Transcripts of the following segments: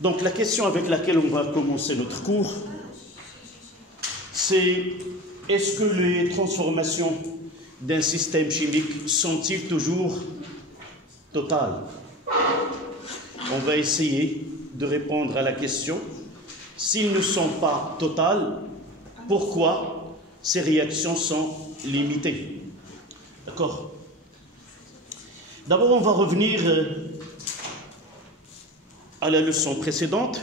Donc la question avec laquelle on va commencer notre cours, c'est est-ce que les transformations d'un système chimique sont-ils toujours totales? On va essayer de répondre à la question. S'ils ne sont pas totales, pourquoi ces réactions sont limitées? D'accord? D'abord, on va revenir à la leçon précédente.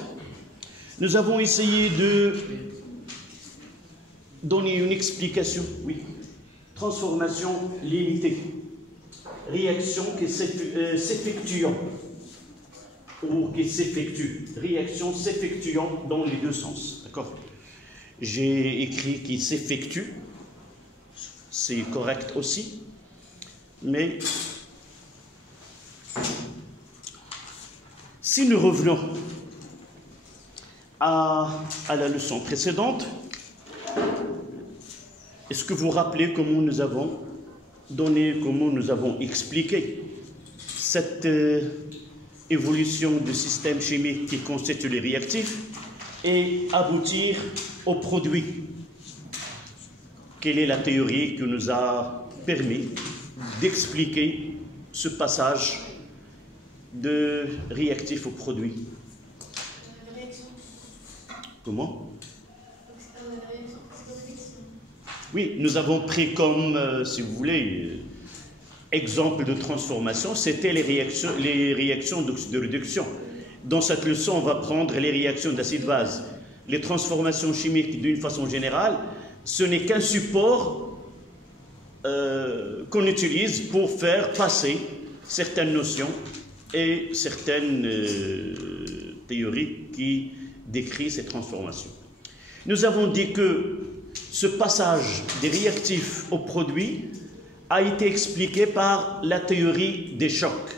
Nous avons essayé de donner une explication. Oui. Transformation limitée. Réaction qui s'effectuant ou qui s'effectue. Réaction s'effectuant dans les deux sens. D'accord? J'ai écrit qui s'effectue. C'est correct aussi. Mais si nous revenons à la leçon précédente, est-ce que vous vous rappelez comment nous avons expliqué cette évolution du système chimique qui constitue les réactifs et aboutir au produit? Quelle est la théorie qui nous a permis d'expliquer ce passage de réactif au produit? Comment? Oui, nous avons pris comme, si vous voulez, exemple de transformation, c'était les réactions de réduction. Dans cette leçon, on va prendre les réactions d'acide-base. Les transformations chimiques, d'une façon générale, ce n'est qu'un support qu'on utilise pour faire passer certaines notions et certaines théories qui décrivent ces transformations. Nous avons dit que ce passage des réactifs au produit a été expliqué par la théorie des chocs.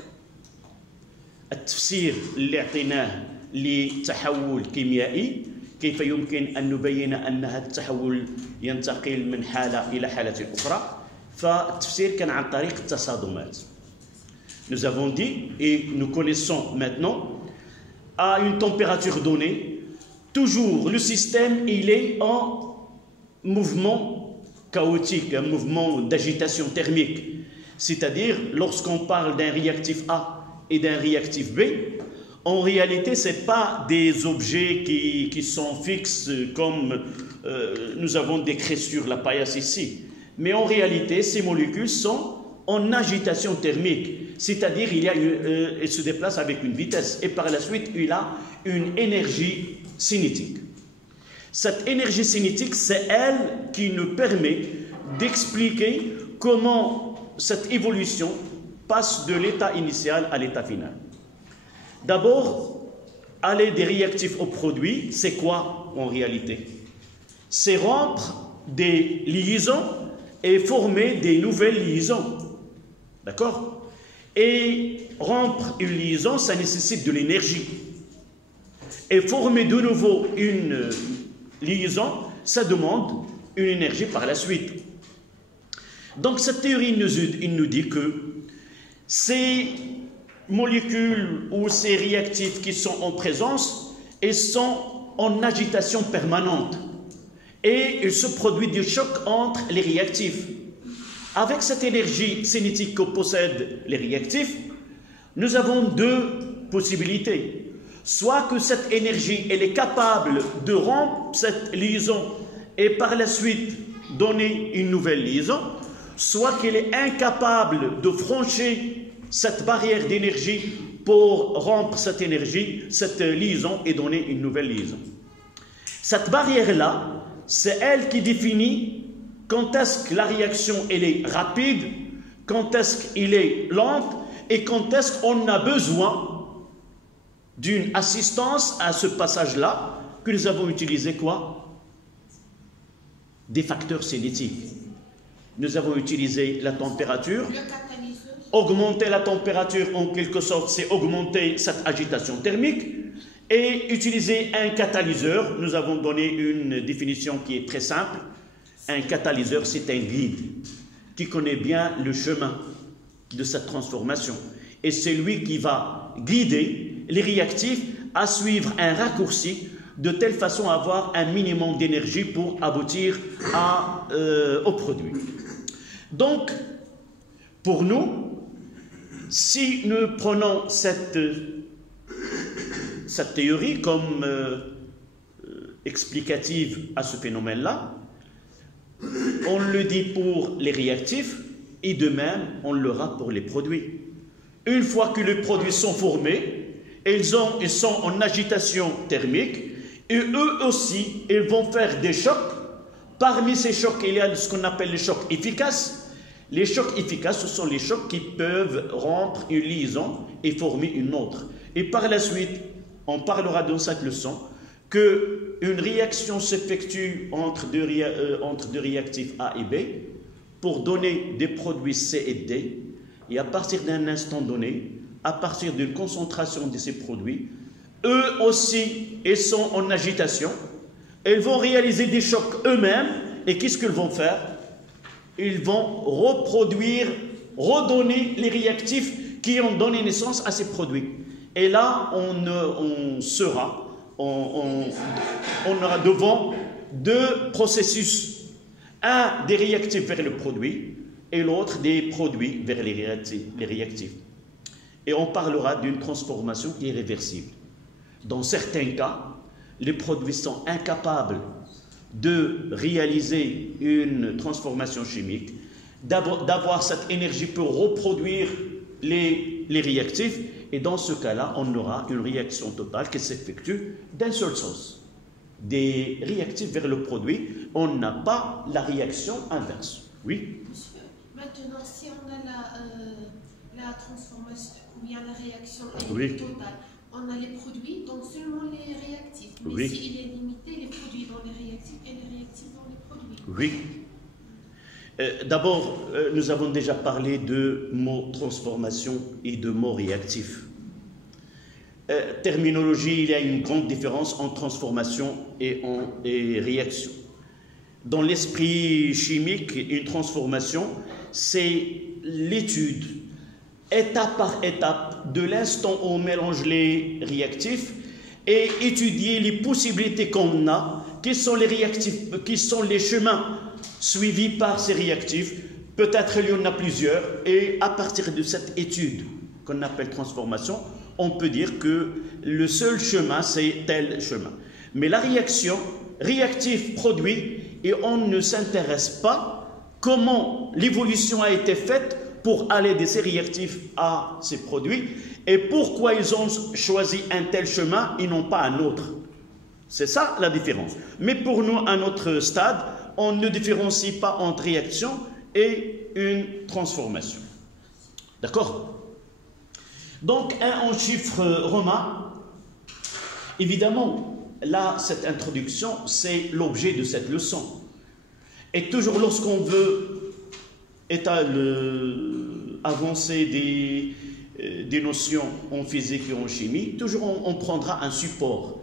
التفسير اللي اعطيناه لتحول كيميائي كيف يمكن أن نبين أن هذا التحول ينتقل من حالة إلى حالة أخرى، فالتفسير كان عن طريق التصادمات. Nous avons dit et nous connaissons maintenant à une température donnée, toujours le système il est en mouvement chaotique, un mouvement d'agitation thermique. C'est-à-dire, lorsqu'on parle d'un réactif A et d'un réactif B, en réalité, ce n'est pas des objets qui sont fixes comme nous avons décrit sur la paillasse ici. Mais en réalité, ces molécules sont en agitation thermique. C'est-à-dire, elles se déplacent avec une vitesse et par la suite, il a une énergie cinétique. Cette énergie cinétique, c'est elle qui nous permet d'expliquer comment cette évolution passe de l'état initial à l'état final. D'abord, aller des réactifs au produit, c'est quoi en réalité? C'est rompre des liaisons et former des nouvelles liaisons. D'accord? Et rompre une liaison, ça nécessite de l'énergie. Et former de nouveau une liaison, ça demande une énergie par la suite. Donc cette théorie il nous dit que ces molécules ou ces réactifs qui sont en présence, ils sont en agitation permanente et il se produit du choc entre les réactifs. Avec cette énergie cinétique que possèdent les réactifs, nous avons deux possibilités. Soit que cette énergie elle est capable de rompre cette liaison et par la suite donner une nouvelle liaison, soit qu'elle est incapable de franchir cette barrière d'énergie pour rompre cette énergie, cette liaison et donner une nouvelle liaison. Cette barrière-là, c'est elle qui définit quand est-ce que la réaction elle est rapide, quand est-ce qu'elle est lente et quand est-ce qu'on a besoin d'une assistance à ce passage-là, que nous avons utilisé quoi? Des facteurs cinétiques. Nous avons utilisé la température. Augmenter la température, en quelque sorte, c'est augmenter cette agitation thermique. Et utiliser un catalyseur, nous avons donné une définition qui est très simple. Un catalyseur, c'est un guide qui connaît bien le chemin de cette transformation. Et c'est lui qui va guider les réactifs à suivre un raccourci de telle façon à avoir un minimum d'énergie pour aboutir au produit. Donc, pour nous, si nous prenons cette théorie comme explicative à ce phénomène-là, on le dit pour les réactifs et de même on l'aura pour les produits. Une fois que les produits sont formés, ils sont en agitation thermique et eux aussi, ils vont faire des chocs. Parmi ces chocs, il y a ce qu'on appelle les chocs efficaces. Les chocs efficaces, ce sont les chocs qui peuvent rompre une liaison et former une autre. Et par la suite, on parlera dans cette leçon qu'une réaction s'effectue entre deux réactifs A et B pour donner des produits C et D. Et à partir d'un instant donné, à partir d'une concentration de ces produits, eux aussi, ils sont en agitation. Ils vont réaliser des chocs eux-mêmes. Et qu'est-ce qu'ils vont faire? Ils vont reproduire, redonner les réactifs qui ont donné naissance à ces produits. Et là, on aura devant deux processus. Un des réactifs vers le produit et l'autre des produits vers les réactifs. Et on parlera d'une transformation irréversible. Dans certains cas, les produits sont incapables de réaliser une transformation chimique, d'avoir cette énergie pour reproduire les réactifs, et dans ce cas-là, on aura une réaction totale qui s'effectue d'un seul sens. Des réactifs vers le produit, on n'a pas la réaction inverse. Oui? Monsieur, maintenant, si on a la transformation ou bien la réaction totale, on a les produits, donc seulement les réactifs. Mais s'il est limité, les produits dans les réactifs et les réactifs dans les produits. Oui. D'abord, nous avons déjà parlé de mots transformation et de mots réactifs. Terminologie, il y a une grande différence entre transformation et réaction. Dans l'esprit chimique, une transformation, c'est l'étude, étape par étape, de l'instant où on mélange les réactifs et étudier les possibilités qu'on a, quels sont les réactifs, quels sont les chemins suivis par ces réactifs. Peut-être il y en a plusieurs, et à partir de cette étude qu'on appelle transformation, on peut dire que le seul chemin, c'est tel chemin. Mais la réaction, réactif, produit, et on ne s'intéresse pas comment l'évolution a été faite pour aller de ces réactifs à ces produits, et pourquoi ils ont choisi un tel chemin et non pas un autre. C'est ça la différence. Mais pour nous, à notre stade, on ne différencie pas entre réaction et une transformation. D'accord? Donc, en chiffres romains, évidemment, là, cette introduction, c'est l'objet de cette leçon. Et toujours lorsqu'on veut avancer des notions en physique et en chimie, toujours on prendra un support.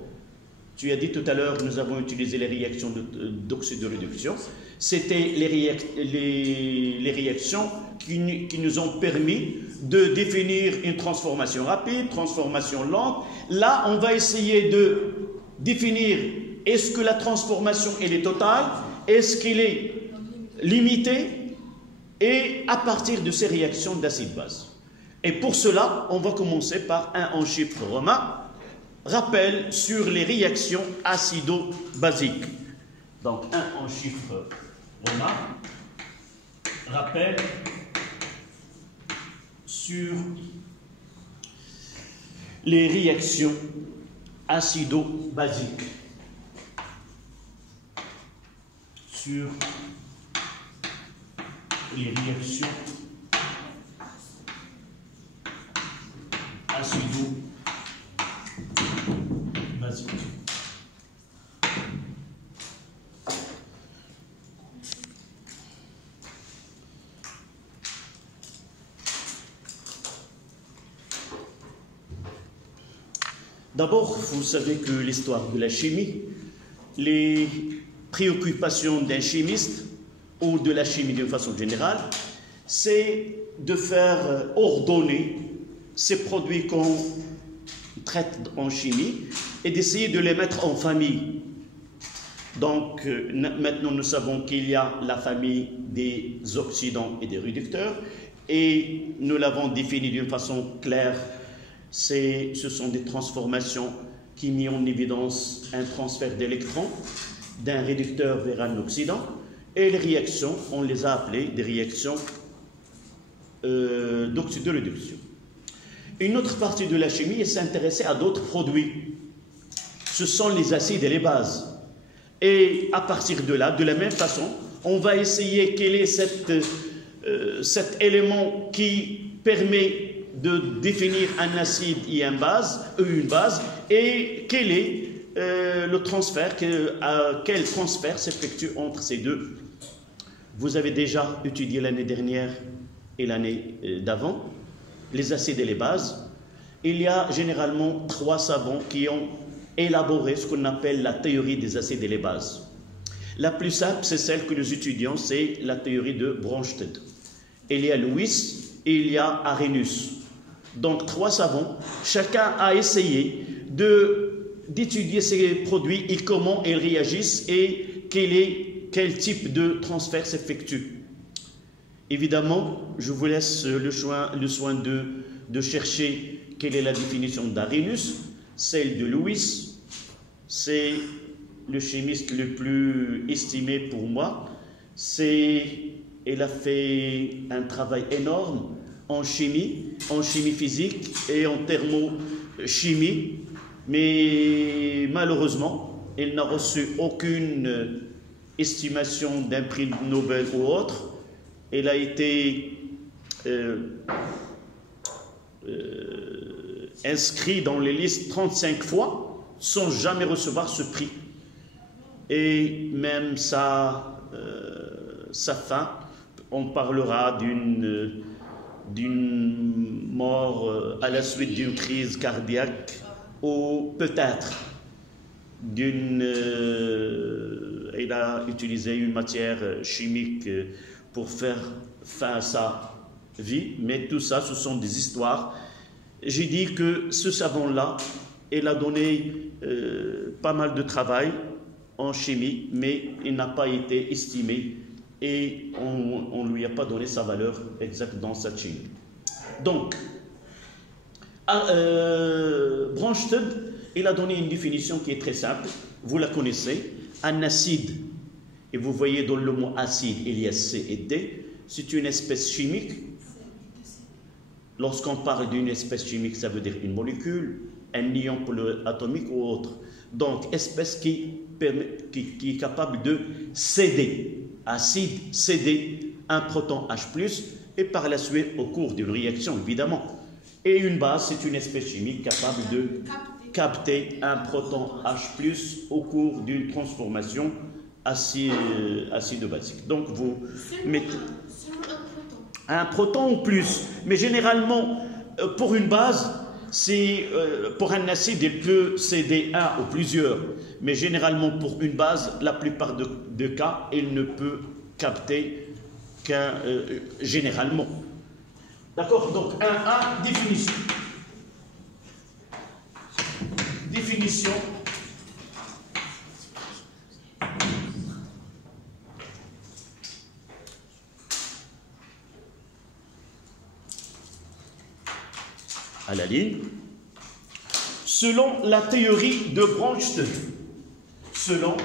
Tu as dit tout à l'heure que nous avons utilisé les réactions d'oxydoréduction. C'était les réactions qui nous ont permis de définir une transformation rapide, transformation lente. Là, on va essayer de définir, est-ce que la transformation elle est totale, est-ce qu'elle est limitée, et à partir de ces réactions d'acide-base. Et pour cela, on va commencer par un en chiffres romains, rappel sur les réactions acido-basiques. Donc, un en chiffres romains, rappel sur les réactions acido-basiques. Sur les réactions acido-basiques. D'abord, vous savez que l'histoire de la chimie, les préoccupations d'un chimiste ou de la chimie d'une façon générale, c'est de faire ordonner ces produits traite en chimie et d'essayer de les mettre en famille. Donc maintenant nous savons qu'il y a la famille des oxydants et des réducteurs et nous l'avons défini d'une façon claire. Ce sont des transformations qui mettent en évidence un transfert d'électrons d'un réducteur vers un oxydant, et les réactions, on les a appelées des réactions d'oxydoréduction. Une autre partie de la chimie est s'intéresser à d'autres produits. Ce sont les acides et les bases. Et à partir de là, de la même façon, on va essayer quel est cet élément qui permet de définir un acide et une base, et quel est le transfert, quel transfert s'effectue entre ces deux. Vous avez déjà étudié l'année dernière et l'année d'avant les acides et les bases. Il y a généralement 3 savants qui ont élaboré ce qu'on appelle la théorie des acides et les bases. La plus simple, c'est celle que nous étudions, c'est la théorie de Bronsted. Il y a Lewis et il y a Arrhenius. Donc 3 savants, chacun a essayé d'étudier ces produits et comment ils réagissent et quel type de transfert s'effectue. Évidemment, je vous laisse le soin de chercher quelle est la définition d'Arrhenius. Celle de Lewis, c'est le chimiste le plus estimé pour moi. Il a fait un travail énorme en chimie physique et en thermochimie, mais malheureusement, il n'a reçu aucune estimation d'un prix Nobel ou autre. Il a été inscrit dans les listes 35 fois sans jamais recevoir ce prix. Et même sa fin, on parlera d'une mort à la suite d'une crise cardiaque ou peut-être il a utilisé une matière chimique pour faire fin à sa vie, mais tout ça, ce sont des histoires. J'ai dit que ce savant-là, il a donné pas mal de travail en chimie, mais il n'a pas été estimé et on ne lui a pas donné sa valeur exacte dans sa chimie. Donc, Bronsted, il a donné une définition qui est très simple, vous la connaissez. Un acide, et vous voyez dans le mot acide, il y a C et D, c'est une espèce chimique. Lorsqu'on parle d'une espèce chimique, ça veut dire une molécule, un ion atomique ou autre. Donc, espèce qui est capable de céder, acide, céder un proton H+, et par la suite, au cours d'une réaction, évidemment. Et une base, c'est une espèce chimique capable de capter un proton H+, au cours d'une transformation acido-basique. Donc, vous mettez un proton ou plus, mais généralement, pour une base, pour un acide, il peut céder un ou plusieurs, mais généralement pour une base, la plupart des cas, il ne peut capter qu'un généralement. D'accord? Donc 1A, définition. Définition. À la ligne. Selon la théorie de Bronsted. Selon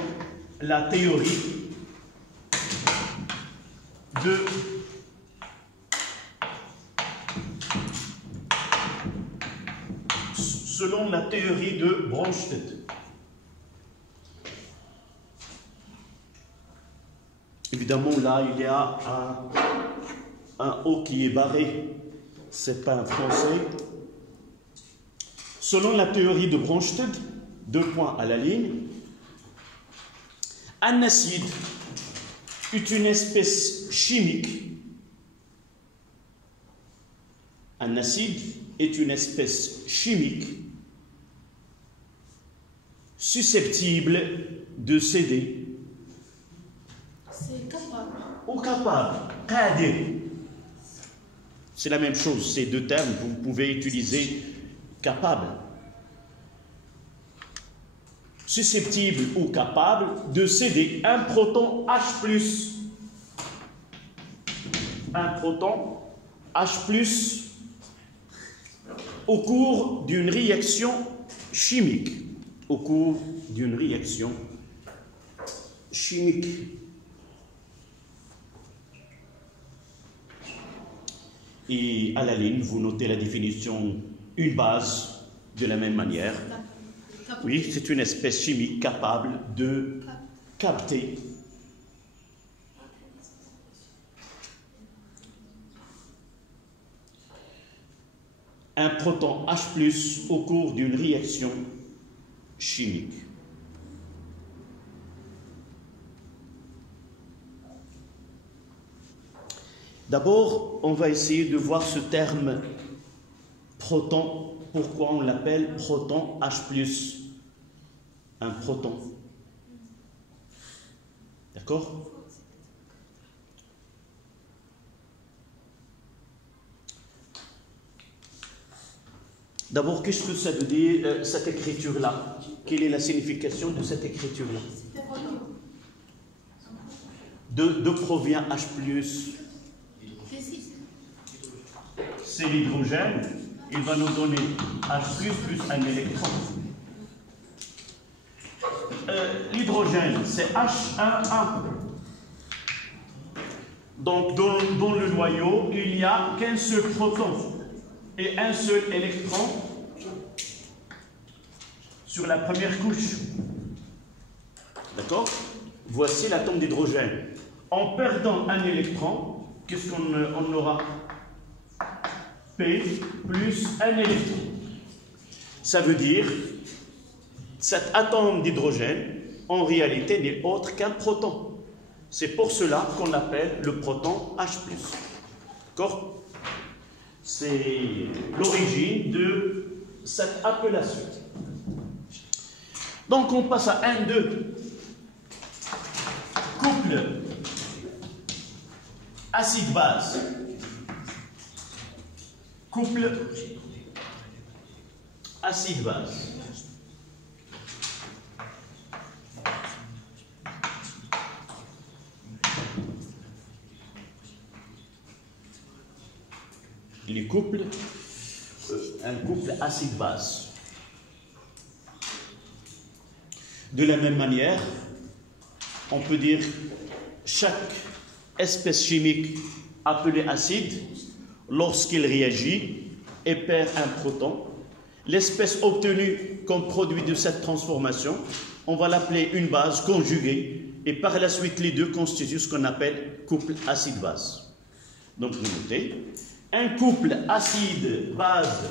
la théorie de Bronsted. Évidemment, là, il y a un O qui est barré. C'est pas un français. Selon la théorie de Bronsted, 2 points à la ligne, un acide est une espèce chimique. Un acide est une espèce chimique susceptible de céder. C'est capable. Ou capable. Qadir. C'est la même chose, ces 2 termes, vous pouvez utiliser capable. susceptible ou capable de céder un proton H+, au cours d'une réaction chimique. Et à la ligne, vous notez la définition, une base, de la même manière. Oui, c'est une espèce chimique capable de capter un proton H+ au cours d'une réaction chimique. D'abord, on va essayer de voir ce terme proton. Pourquoi on l'appelle proton H+, un proton. D'accord? D'abord, qu'est-ce que ça veut dire, cette écriture-là? Quelle est la signification de cette écriture-là? De provient H+. C'est l'hydrogène. Il va nous donner H+, plus un électron. L'hydrogène, c'est H1,1. Donc, dans le noyau, il n'y a qu'un seul proton et un seul électron sur la première couche. D'accord? Voici l'atome d'hydrogène. En perdant un électron, qu'est-ce qu'on aura? P plus un électron. Ça veut dire cet atome d'hydrogène, en réalité, n'est autre qu'un proton. C'est pour cela qu'on l'appelle le proton H+. D'accord? C'est l'origine de cette appellation. Donc on passe à 1, 2. Couple acide-base. Couple acide-base. Les couples, un couple acide-base. De la même manière, on peut dire chaque espèce chimique appelée acide, lorsqu'il réagit et perd un proton, l'espèce obtenue comme produit de cette transformation, on va l'appeler une base conjuguée, et par la suite les deux constituent ce qu'on appelle couple acide-base. Donc vous notez, un couple acide-base,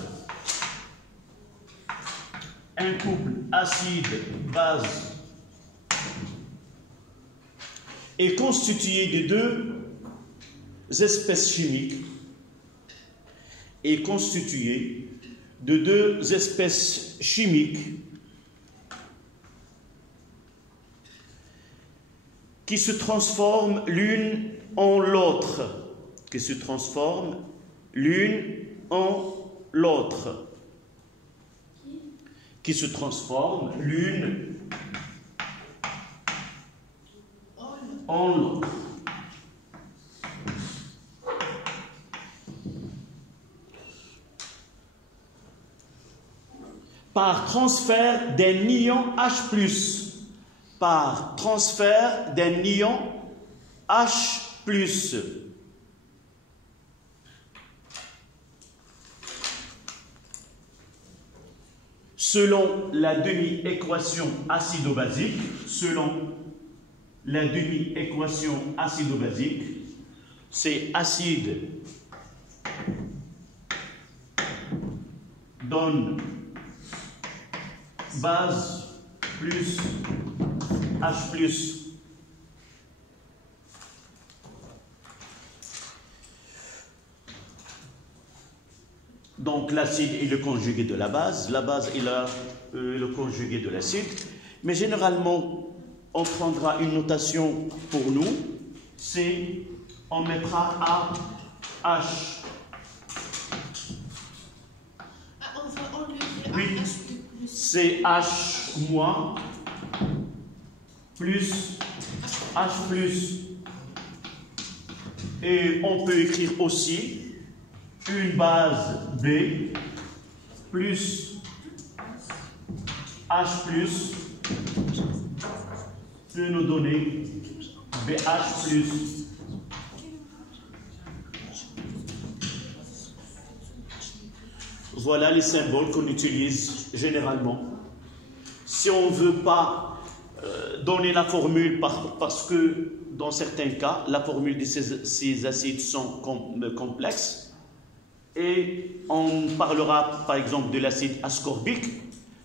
est constitué de deux espèces chimiques, qui se transforment l'une en l'autre, par transfert d'un ion H+, selon la demi-équation acido-basique, c'est acide donne base plus H+. Donc l'acide est le conjugué de la base est le conjugué de l'acide, mais généralement on prendra une notation pour nous, c'est on mettra AH. Oui, c'est H- plus H plus. Et on peut écrire aussi une base B plus H plus peut nous donner BH plus. Voilà les symboles qu'on utilise généralement. Si on ne veut pas donner la formule parce que dans certains cas, la formule de ces acides sont complexes, et on parlera par exemple de l'acide ascorbique,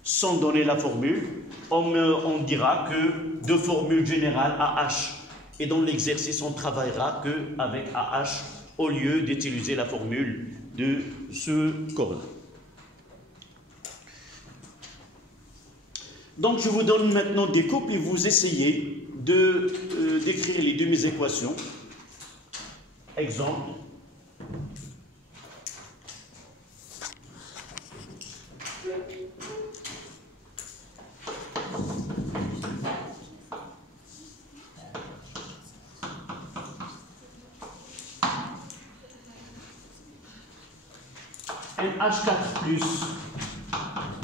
sans donner la formule, on dira que de formule générale AH. Et dans l'exercice, on travaillera qu'avec AH au lieu d'utiliser la formule de ce corps-là. Donc je vous donne maintenant des couples et vous essayez d'écrire les demi-équations. Exemple. NH4 plus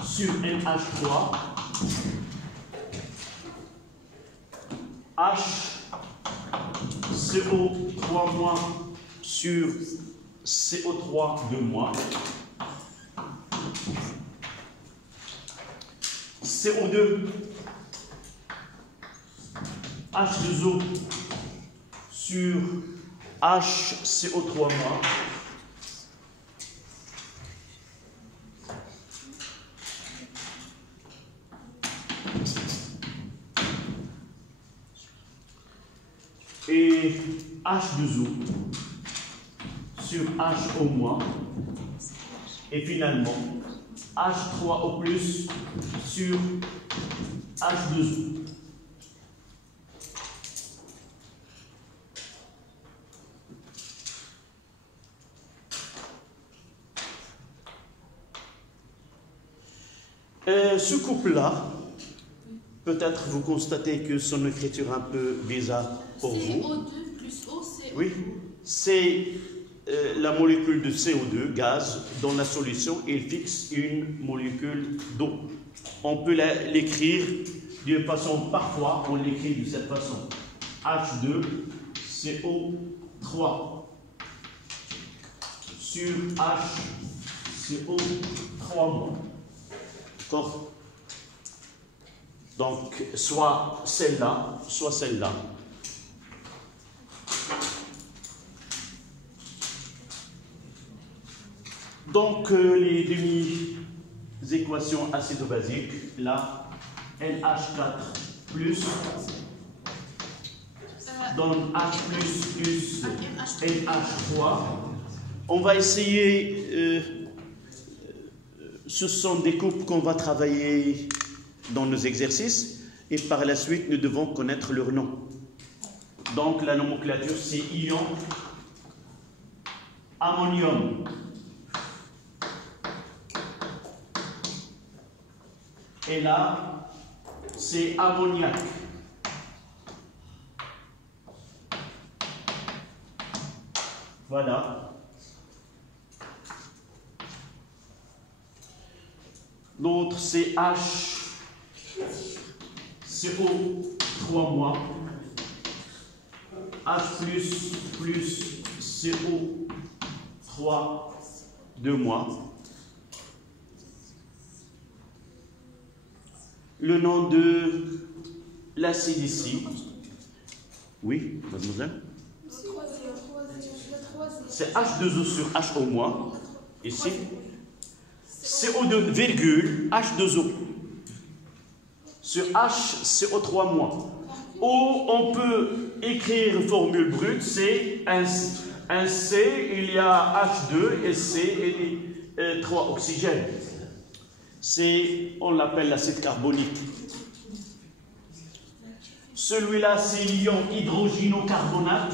sur NH3 HCO3- sur CO3- CO2 H2O sur HCO3-. Et H2O sur HO-. Et finalement, H3O plus sur H2O. Ce couple-là, peut-être vous constatez que son écriture est un peu bizarre pour vous. CO2 plus O, c'est... Oui, c'est la molécule de CO2, gaz, dans la solution, il fixe une molécule d'eau. On peut l'écrire d'une façon, parfois on l'écrit de cette façon. H2CO3 sur HCO3-. D'accord? Donc, soit celle-là, soit celle-là. Donc, les demi-équations acido-basiques, là, NH4 plus donne H plus NH3. On va essayer, ce sont des couples qu'on va travailler dans nos exercices, et par la suite, nous devons connaître leur nom. Donc, la nomenclature, c'est ion, ammonium. Et là, c'est ammoniac. Voilà. L'autre, c'est HCO3-. H plus CO3-. Le nom de l'acide ici. Oui, mademoiselle? C'est H2O sur HO-. Ici. CO2, virgule, H2O sur HCO3-. Ou on peut écrire formule brute, c'est un C, il y a H2 et C et 3 oxygènes. On l'appelle l'acide carbonique. Celui-là, c'est l'ion hydrogénocarbonate.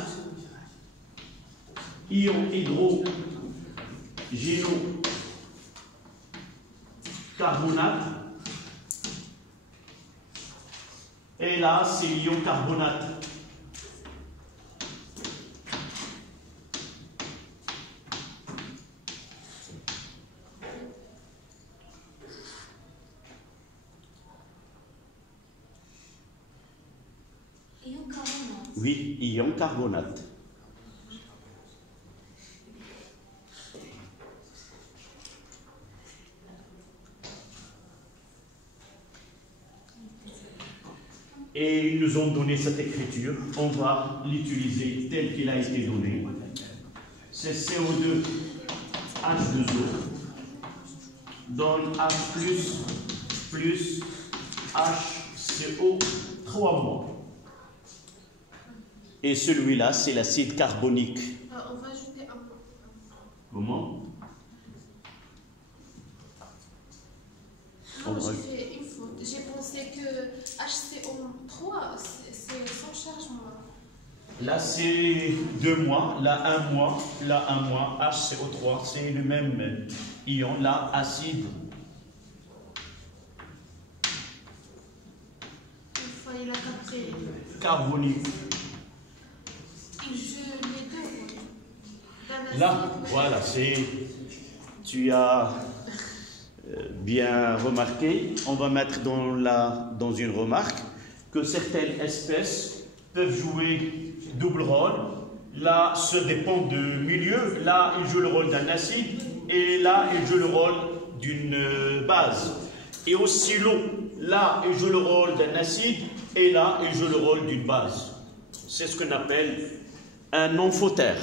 Ion hydrogénocarbonate. Et là, c'est l'ion carbonate. Oui, ion carbonate. Et ils nous ont donné cette écriture. On va l'utiliser tel qu'il a été donné. C'est CO2 H2O donne H plus HCO 3 mois. Et celui-là, c'est l'acide carbonique. On va ajouter un mot. Comment? Non, j'ai fait une faute. J'ai pensé que HCO3, c'est sans chargement. Là, c'est 2 mois. Là, 1 mois. Là, 1 mois. HCO3, c'est le même ion. Là, acide. Enfin, il a capté. Carbonique. Là, voilà, tu as bien remarqué, on va mettre dans une remarque que certaines espèces peuvent jouer double rôle. Là, ça dépend du milieu. Là, il joue le rôle d'un acide et là, il joue le rôle d'une base. Et aussi l'eau, là, il joue le rôle d'un acide et là, il joue le rôle d'une base. C'est ce qu'on appelle un amphotère.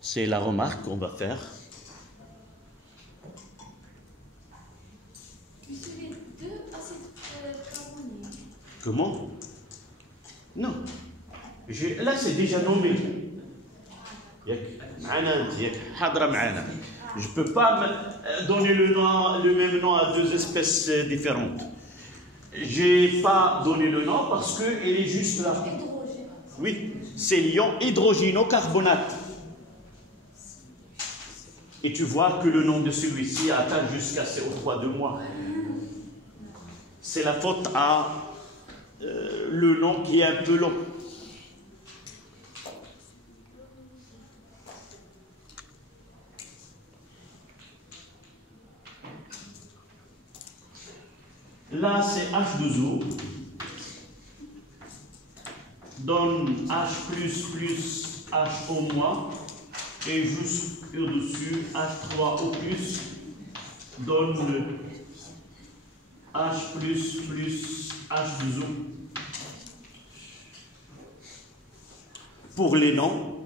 C'est la remarque qu'on va faire. Tu sais les deux acides carboniques. Comment? Non. Là, c'est déjà nommé. Je ne peux pas donner le même nom à deux espèces différentes. Je n'ai pas donné le nom parce qu'elle est juste là. Oui, c'est l'ion hydrogénocarbonate. Et tu vois que le nom de celui-ci atteint jusqu'à CO3 de mois. C'est la faute à le nom qui est un peu long. Là, c'est H2O. Donne H plus H au moins. Et juste au-dessus, H3O plus donne H plus H2O. Pour les noms,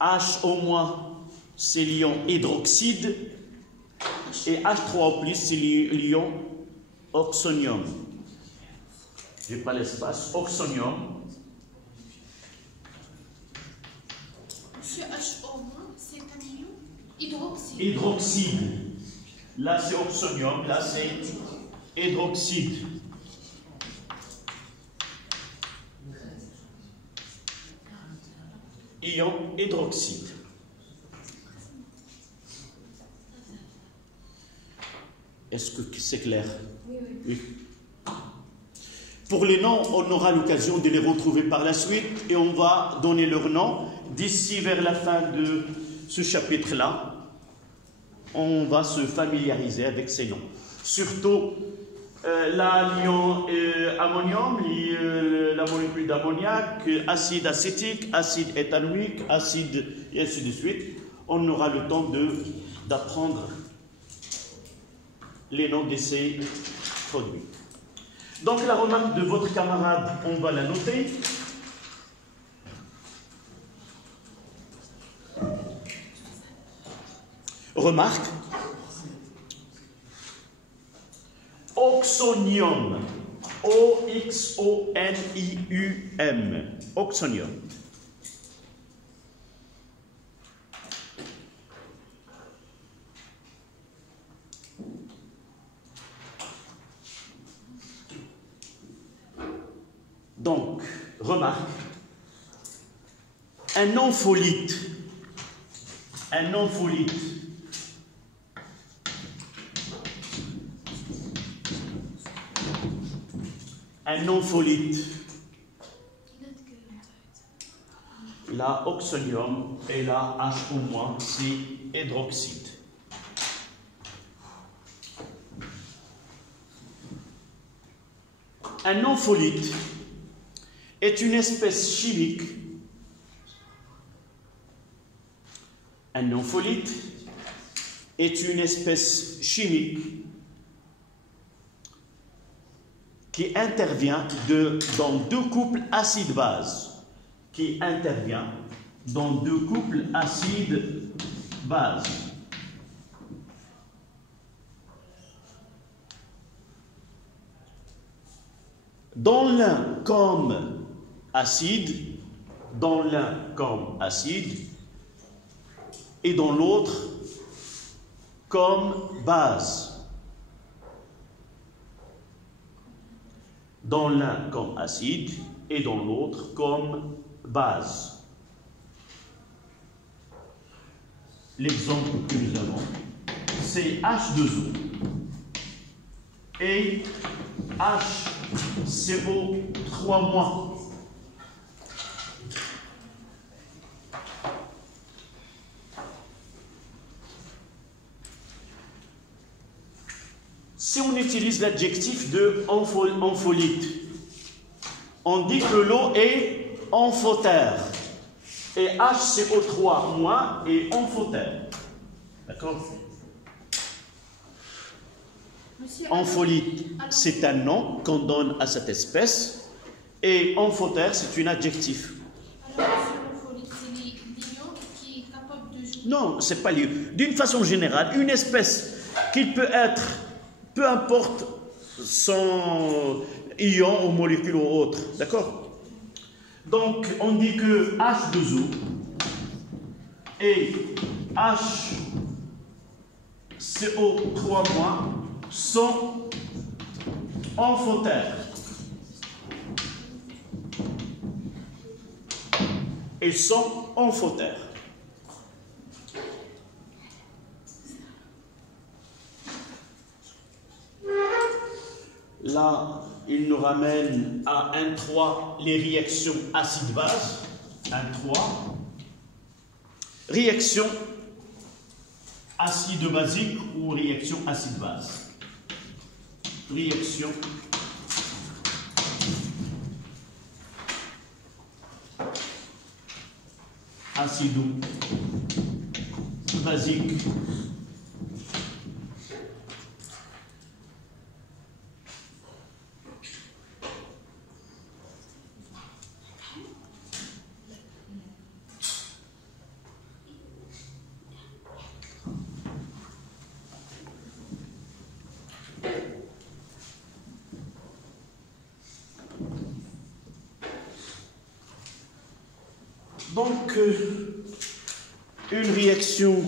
H au moins, c'est l'ion hydroxyde. Et H3O plus, c'est l'ion oxonium. Je n'ai pas l'espace. Oxonium. HO-, c'est un ion hydroxyde. Hydroxyde. Là, c'est oxonium. Là, c'est hydroxyde. Ion hydroxyde. Est-ce que c'est clair? Oui. Pour les noms, on aura l'occasion de les retrouver par la suite et on va donner leur nom. D'ici vers la fin de ce chapitre-là, on va se familiariser avec ces noms. Surtout l'ion ammonium, la molécule d'ammoniac, acide acétique, acide éthanoïque, acide et ainsi de suite. On aura le temps d'apprendre les noms de ces produits. Donc la remarque de votre camarade, on va la noter. Remarque. Oxonium. O-X-O-N-I-U-M. Oxonium. Donc, remarque, un ampholyte, un ampholyte la oxonium et la H-, c'est hydroxyde. Un ampholyte est une espèce chimique. Un ampholyte est une espèce chimique qui intervient dans deux couples acide-base. Qui intervient dans deux couples acide-base. Dans l'un comme acide, et dans l'autre comme base. Dans l'un comme acide et dans l'autre comme base. L'exemple que nous avons, c'est H2O et HCO3-. Si on utilise l'adjectif de ampholyte, on dit que l'eau est amphotère et HCO3- est amphotère. D'accord? Ampholyte, c'est un nom qu'on donne à cette espèce et amphotère, c'est un adjectif. Alors, ampholyte, c'est l'ion qui est capable de jouer? Non, c'est pas l'ion. D'une façon générale, une espèce qui peut être, peu importe son ion ou molécule ou autre. D'accord? Donc, on dit que H2O et HCO3- sont amphotères. Ils sont amphotères. Là, il nous ramène à 1,3 les réactions acide-base. 1,3. Réaction acide-basique ou réaction acide-base. Réaction acido-basique. Donc, une réaction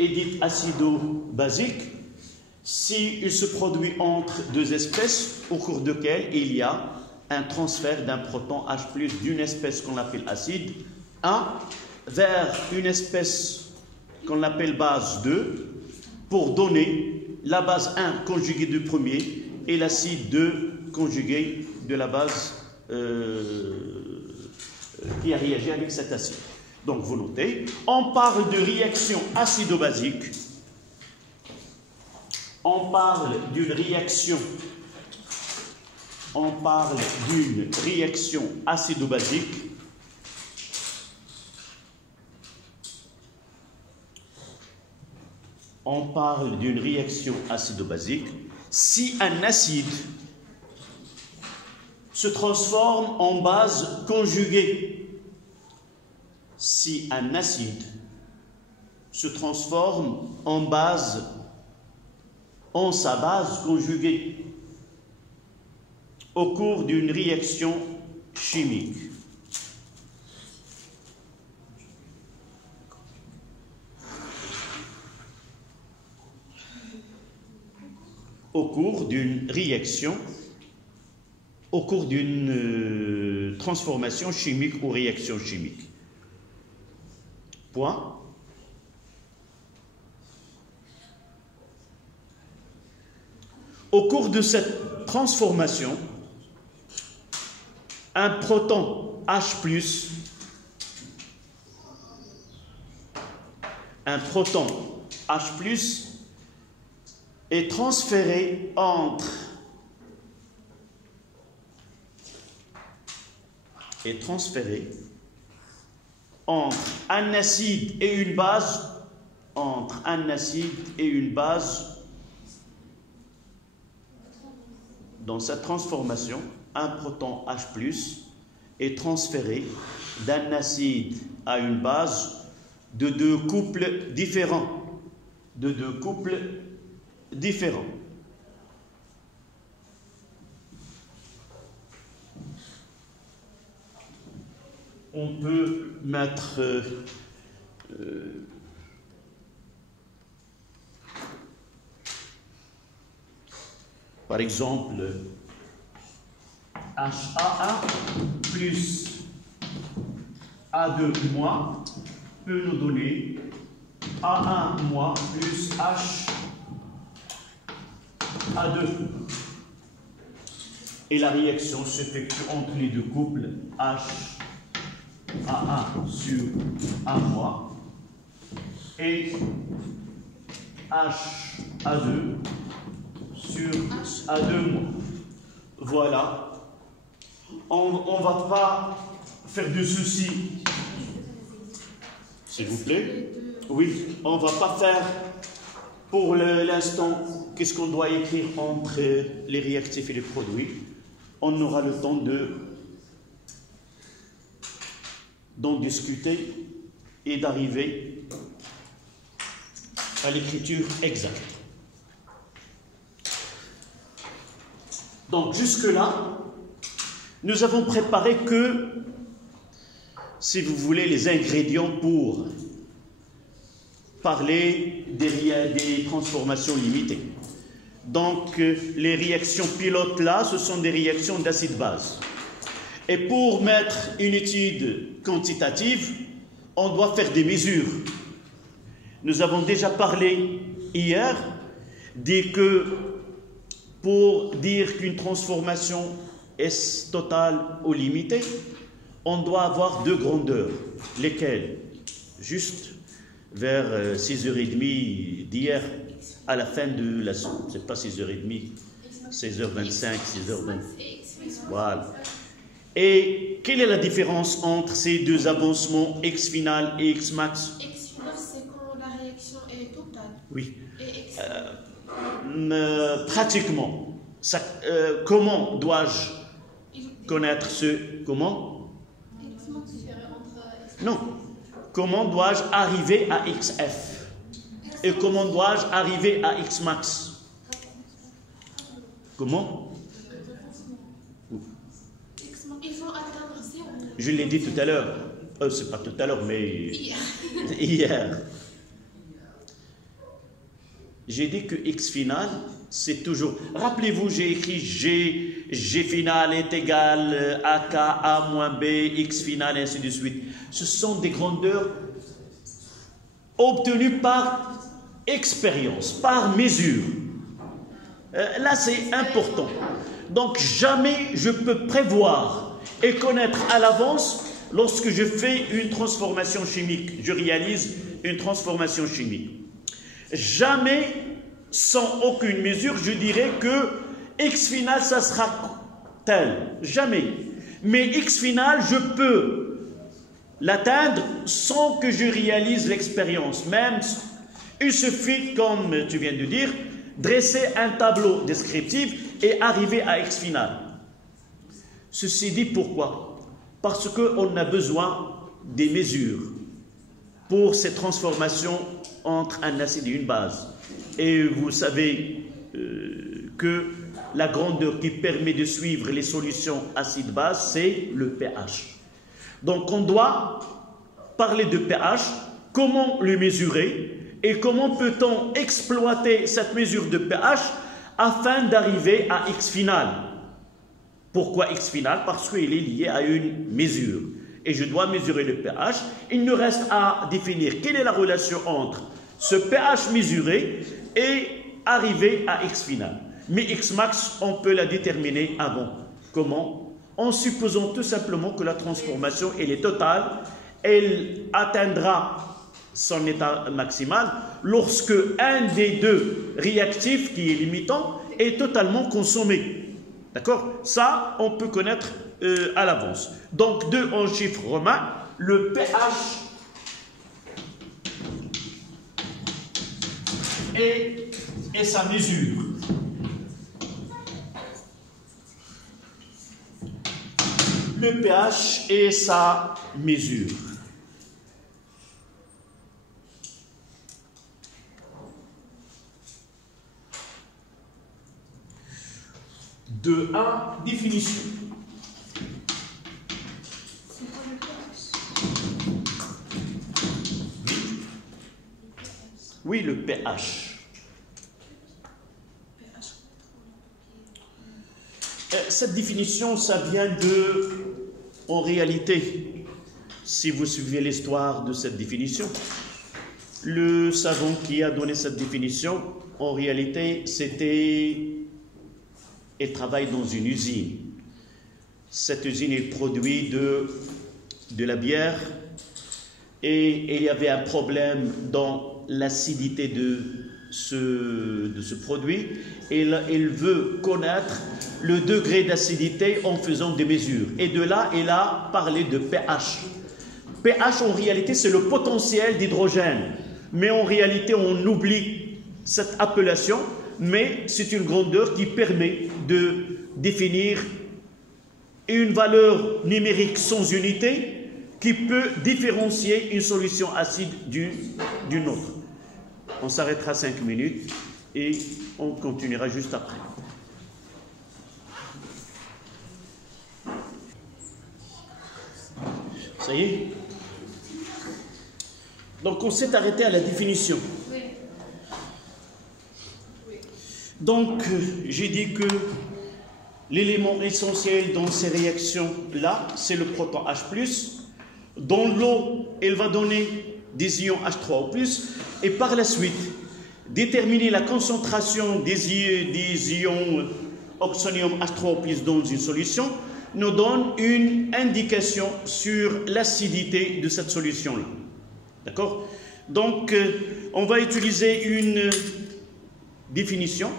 est dite acido-basique si il se produit entre deux espèces au cours desquelles il y a un transfert d'un proton H+ d'une espèce qu'on appelle acide 1 vers une espèce qu'on appelle base 2 pour donner la base 1 conjuguée du premier et l'acide 2 conjugué de la base qui a réagi avec cet acide. Donc vous notez, on parle de réaction acido-basique, on parle d'une réaction acido-basique si un acide se transforme en base conjuguée. Si un acide se transforme en sa base conjuguée au cours d'une réaction chimique. Au cours d'une transformation chimique ou réaction chimique. Point. Au cours de cette transformation, un proton H+, est transféré entre un acide et une base, Dans cette transformation, un proton H+ est transféré d'un acide à une base de deux couples différents. On peut mettre par exemple HA1 plus A2 moins peut nous donner A1 moins plus HA2. Et la réaction s'effectue entre les deux couples HA1 sur A moins et HA2 sur A2 moins. Voilà. On ne va pas faire de soucis. S'il vous plaît. Oui, on ne va pas faire pour l'instant qu'est-ce qu'on doit écrire entre les réactifs et les produits. On aura le temps d'en discuter et d'arriver à l'écriture exacte. Donc jusque-là, nous avons préparé que, si vous voulez, les ingrédients pour parler des transformations limitées. Donc les réactions pilotes là, ce sont des réactions d'acide-base. Et pour mettre une étude quantitative, on doit faire des mesures. Nous avons déjà parlé hier, dit que pour dire qu'une transformation est totale ou limitée, on doit avoir deux grandeurs. Lesquelles? Juste vers 6h30 d'hier, à la fin de la... C'est pas 6h30, 16h25, 6h20. Voilà. Et quelle est la différence entre ces deux avancements, X final et X max? X final, c'est quand la réaction est totale. Oui. Et X... pratiquement, comment dois-je connaître ce... Comment? Non. Comment dois-je arriver à XF? Et comment dois-je arriver à X max? Comment? Ils vont atteindre 0. Je l'ai dit tout à l'heure. C'est pas tout à l'heure, mais hier. J'ai dit que X final, c'est toujours... Rappelez-vous, j'ai écrit G final est égal à K, A moins B, X final, et ainsi de suite. Ce sont des grandeurs obtenues par expérience, par mesure. Là, c'est important. Donc, jamais je peux prévoir et connaître à l'avance lorsque je fais une transformation chimique. Je réalise une transformation chimique. Jamais, sans aucune mesure, je dirais que X final, ça sera tel. Jamais. Mais X final, je peux l'atteindre sans que je réalise l'expérience. Même, il suffit, comme tu viens de dire, dresser un tableau descriptif et arriver à X final. Ceci dit, pourquoi? Parce qu'on a besoin des mesures pour ces transformations entre un acide et une base. Et vous savez que la grandeur qui permet de suivre les solutions acide-base, c'est le pH. Donc on doit parler de pH, comment le mesurer et comment peut-on exploiter cette mesure de pH afin d'arriver à X final. Pourquoi X final? Parce qu'il est lié à une mesure. Et je dois mesurer le pH. Il nous reste à définir quelle est la relation entre ce pH mesuré et arriver à X final. Mais Xmax, on peut la déterminer avant. Comment? En supposant tout simplement que la transformation, elle est totale, elle atteindra son état maximal lorsque un des deux réactifs qui est limitant est totalement consommé. D'accord? Ça, on peut connaître à l'avance. Donc, 2 en chiffres romains, le pH et sa mesure. Le pH et sa mesure. De 1, définition. Oui, le pH. Cette définition, ça vient de, en réalité, si vous suivez l'histoire de cette définition, le savant qui a donné cette définition, en réalité, il travaille dans une usine. Cette usine, il produit de la bière et il y avait un problème dans l'acidité de ce produit. Et il veut connaître le degré d'acidité en faisant des mesures. Et de là, il a parlé de pH. pH, en réalité, c'est le potentiel d'hydrogène. Mais en réalité, on oublie cette appellation, mais c'est une grandeur qui permet de définir une valeur numérique sans unité qui peut différencier une solution acide d'une autre. On s'arrêtera 5 minutes et on continuera juste après. Ça y est? Donc on s'est arrêté à la définition. Oui. Donc j'ai dit que l'élément essentiel dans ces réactions-là, c'est le proton H+. Dans l'eau, elle va donner des ions H3O+, et par la suite, déterminer la concentration des ions oxonium H3O+ dans une solution nous donne une indication sur l'acidité de cette solution-là. D'accord? Donc, on va utiliser une définition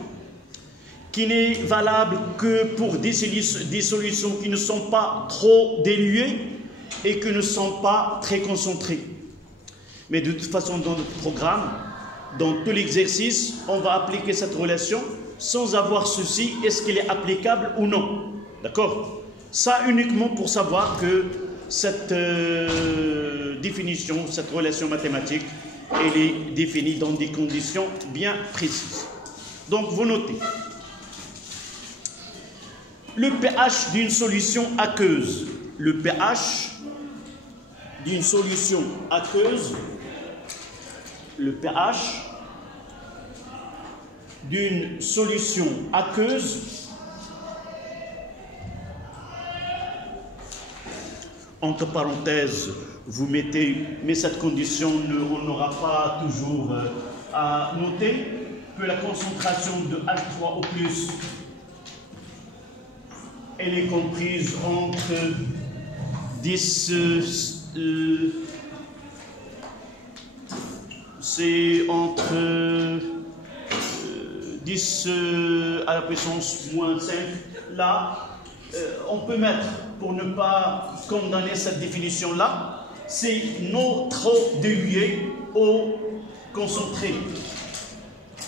qui n'est valable que pour des solutions qui ne sont pas trop diluées et qui ne sont pas très concentrées. Mais de toute façon, dans notre programme, dans tout l'exercice, on va appliquer cette relation sans avoir souci, est-ce qu'elle est applicable ou non. D'accord? Ça uniquement pour savoir que cette définition, cette relation mathématique, elle est définie dans des conditions bien précises. Donc, vous notez. Le pH d'une solution aqueuse. Le pH d'une solution aqueuse. Le pH d'une solution aqueuse entre parenthèses, vous mettez, mais cette condition, on n'aura pas toujours à noter que la concentration de H3O+, elle est comprise entre 10, c'est entre 10 à la puissance moins 5. Là, on peut mettre, pour ne pas condamner cette définition-là, c'est non trop dilué ou concentré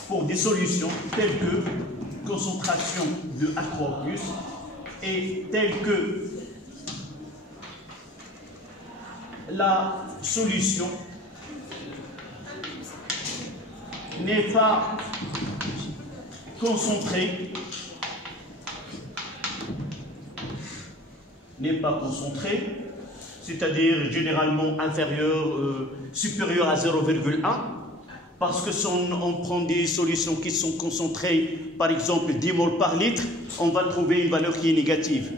pour des solutions telles que concentration de H3O+, et telles que la solution n'est pas concentrée, c'est-à-dire généralement supérieur à 0,1, parce que si on prend des solutions qui sont concentrées, par exemple 10 moles par litre, on va trouver une valeur qui est négative.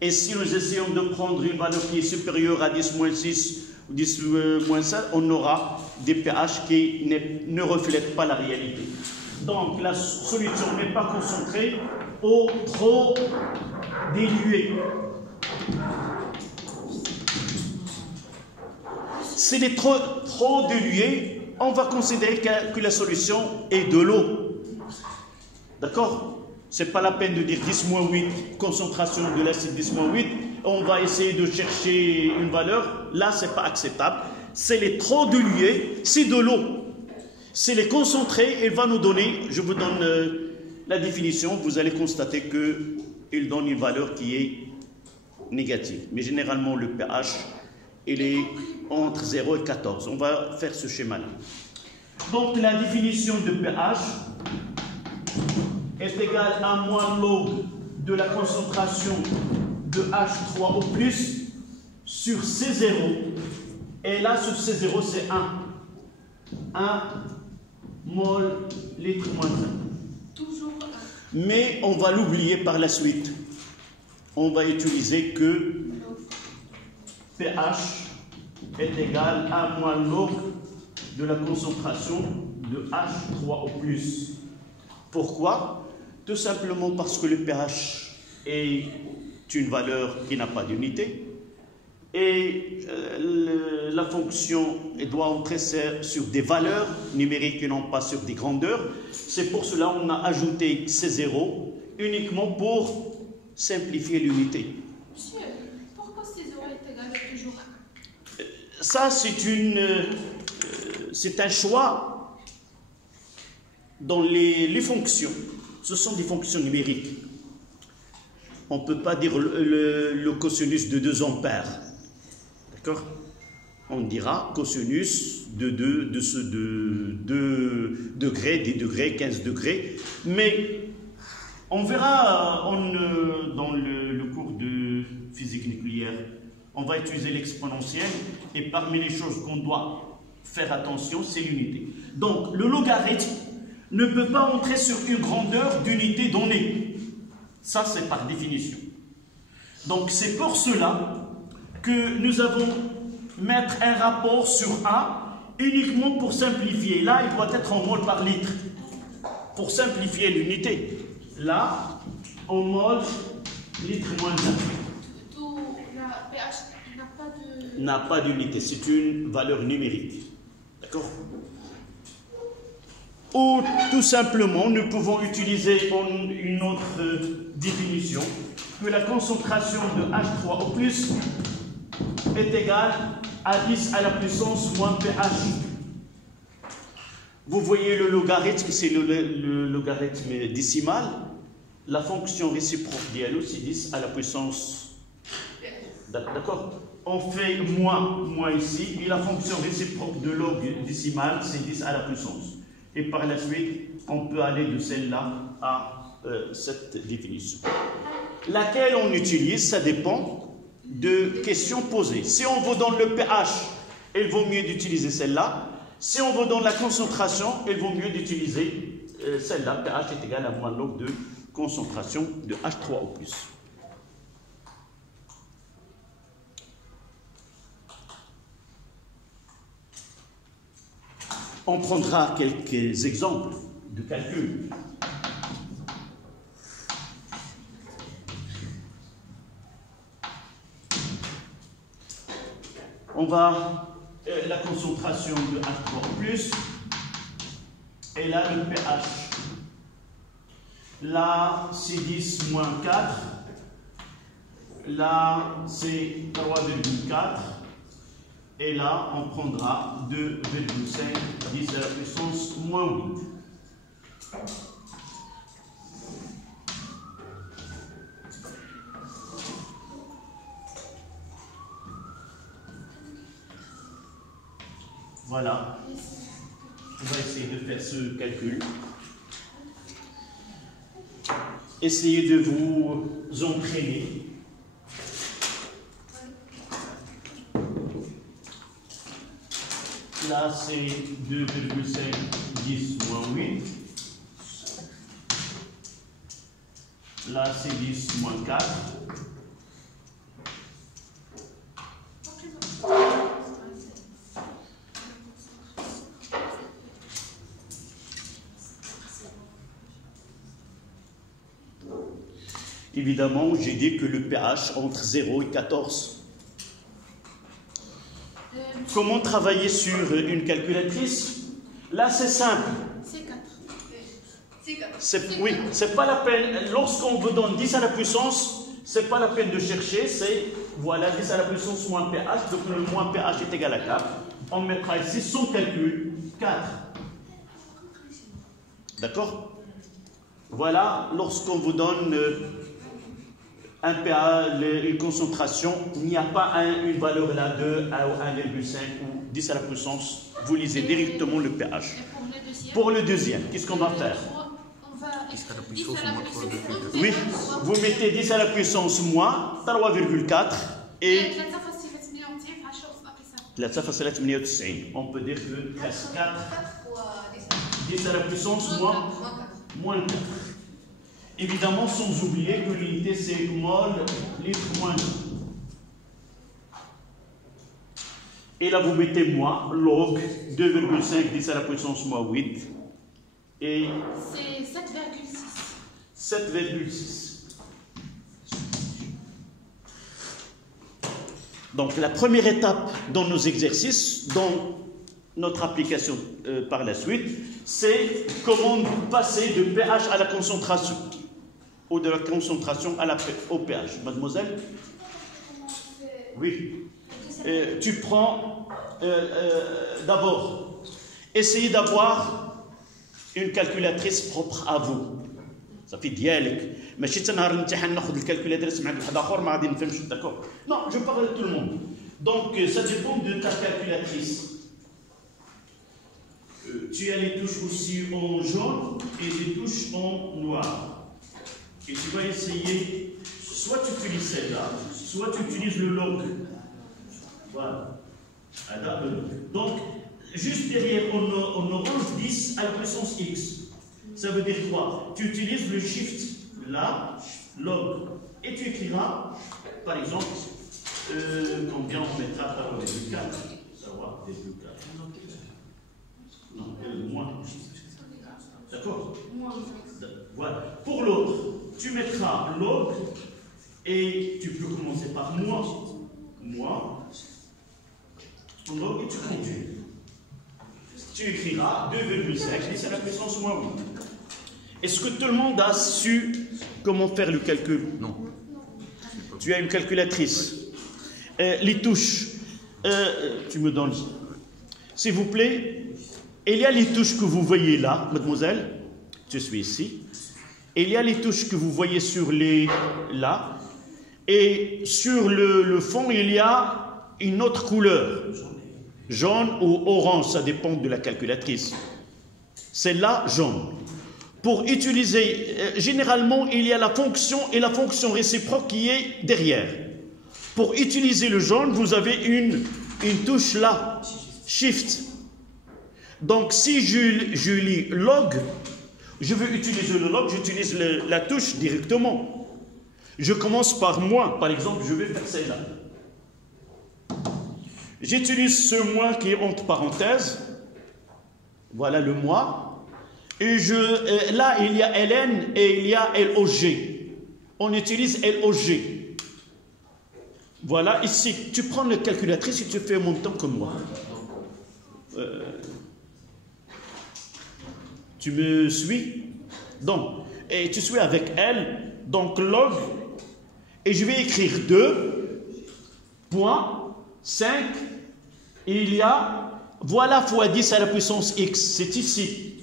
Et si nous essayons de prendre une valeur qui est supérieure à 10-6 ou 10-7, on aura des pH qui ne reflètent pas la réalité. Donc la solution n'est pas concentrée ou trop diluée. S'il est trop dilué, on va considérer que la solution est de l'eau. D'accord? Ce n'est pas la peine de dire 10-8, concentration de l'acide 10-8. On va essayer de chercher une valeur. Là, ce n'est pas acceptable. S'il est trop dilué, c'est de l'eau. S'il est concentré, il va nous donner, je vous donne la définition, vous allez constater qu'il donne une valeur qui est négative. Mais généralement, le pH, il est entre 0 et 14. On va faire ce schéma-là. Donc, la définition de pH est égale à moins log de la concentration de H3 au plus sur C0. Et là, sur C0, c'est 1. 1 mol litre moins 1. Toujours 1. Mais on va l'oublier par la suite. On va utiliser que pH est égal à moins log de la concentration de H3 au plus. Pourquoi? Tout simplement parce que le pH est une valeur qui n'a pas d'unité et la fonction doit entrer sur des valeurs numériques et non pas sur des grandeurs. C'est pour cela qu'on a ajouté C0 uniquement pour simplifier l'unité. Monsieur, pourquoi C0 est égal à toujours 1? Ça, c'est un choix dans les fonctions. Ce sont des fonctions numériques. On ne peut pas dire le cosinus de 2 ampères. D'accord? On dira cosinus de 2 degrés, 10 degrés, 15 degrés. Mais on verra dans le cours de physique nucléaire, on va utiliser l'exponentielle et parmi les choses qu'on doit faire attention, c'est l'unité. Donc, le logarithme ne peut pas entrer sur une grandeur d'unité donnée. Ça, c'est par définition. Donc, c'est pour cela que nous avons mettre un rapport sur A uniquement pour simplifier. Là, il doit être en mol par litre pour simplifier l'unité. Là, en mol litre moins 1. La pH n'a pas d'unité, c'est une valeur numérique. D'accord? Ou tout simplement, nous pouvons utiliser une autre définition, que la concentration de H3 au plus est égale à 10 à la puissance moins pH. Vous voyez le logarithme, c'est le logarithme décimal. La fonction réciproque d'ILO, c'est 10 à la puissance. D'accord? On fait moins ici, et la fonction réciproque de log décimal, c'est 10 à la puissance. Et par la suite, on peut aller de celle-là à cette définition. Laquelle on utilise, ça dépend de questions posées. Si on vous donne le pH, il vaut mieux d'utiliser celle-là. Si on vous donne la concentration, il vaut mieux d'utiliser celle-là. pH est égal à moins log de concentration de H3 au plus. On prendra quelques exemples de calcul. On va la concentration de H3+, et là le pH. Là c'est 10 moins 4, là c'est 3,4, et là on prendra 2,5, 10 à la puissance moins 8. Voilà, on va essayer de faire ce calcul. Essayez de vous entraîner. Là, c'est 2,5, 10 moins 8. Là, c'est 10 moins 4. Évidemment, j'ai dit que le pH entre 0 et 14. Comment travailler sur une calculatrice? Là, c'est simple. Oui, c'est pas la peine. Lorsqu'on vous donne 10 à la puissance, c'est pas la peine de chercher. C'est, voilà, 10 à la puissance moins pH. Donc le moins pH est égal à 4. On mettra ici son calcul, 4. D'accord? Voilà, lorsqu'on vous donne un pH, une concentration, il n'y a pas une valeur là de 1 ou 1,5 ou 10 à la puissance. Vous lisez directement le pH. Pour le deuxième, qu'est-ce qu'on va faire? Oui, vous mettez 10 à la puissance moins 3,4 et 3,98. On peut dire que 4, 10 à la puissance moins 4. Évidemment, sans oublier que l'unité c'est mol, litre moins 2. Et là, vous mettez moins log 2,5 10 à la puissance moins 8. Et c'est 7,6. Donc la première étape dans nos exercices, dans notre application par la suite, c'est comment passer de pH à la concentration, ou de la concentration au pH. Mademoiselle? Oui. Tu prends d'abord, essayez d'avoir une calculatrice propre à vous. صافي ديالك ماشي حتى نهار الامتحان ناخذ الكالكولاتريس مع واحد اخر ما غادي نفهمش داكور. Non, je parle à tout le monde. Donc ça dépend de ta calculatrice. Tu as les touches aussi en jaune et les touches en noir. Et tu vas essayer, soit tu utilises celle-là, soit tu utilises le log. Voilà. Donc, juste derrière, on orange 10 à la puissance x. Ça veut dire quoi? Tu utilises le shift là, log, et tu écriras, par exemple, combien on mettra par le 4. Ça va, des 4. Non, moins. D'accord? Voilà. Pour l'autre, tu mettras log, et tu peux commencer par moins, log, et tu continues. Tu écriras 2,5 10 à la puissance moins 8. Est-ce que tout le monde a su comment faire le calcul? Non. Tu as une calculatrice. Les touches, tu me donnes, s'il vous plaît. Il y a les touches que vous voyez là, mademoiselle. Je suis ici. Il y a les touches que vous voyez sur les là. Et sur le fond, il y a une autre couleur. Jaune ou orange, ça dépend de la calculatrice. Celle-là, jaune. Pour utiliser, généralement, il y a la fonction et la fonction réciproque qui est derrière. Pour utiliser le jaune, vous avez une touche là, Shift. Donc, si je lis log, je veux utiliser le log, j'utilise la touche directement. Je commence par moins, par exemple, je vais faire celle-là. J'utilise ce moins qui est entre parenthèses. Voilà le moins. Et là, il y a ln et il y a log. On utilise log. Voilà, ici, tu prends la calculatrice et tu fais en même temps que moi. Tu me suis? Donc, et tu suis avec elle. Donc, log. Et je vais écrire 2.5. Il y a, voilà, fois 10 à la puissance x. C'est ici.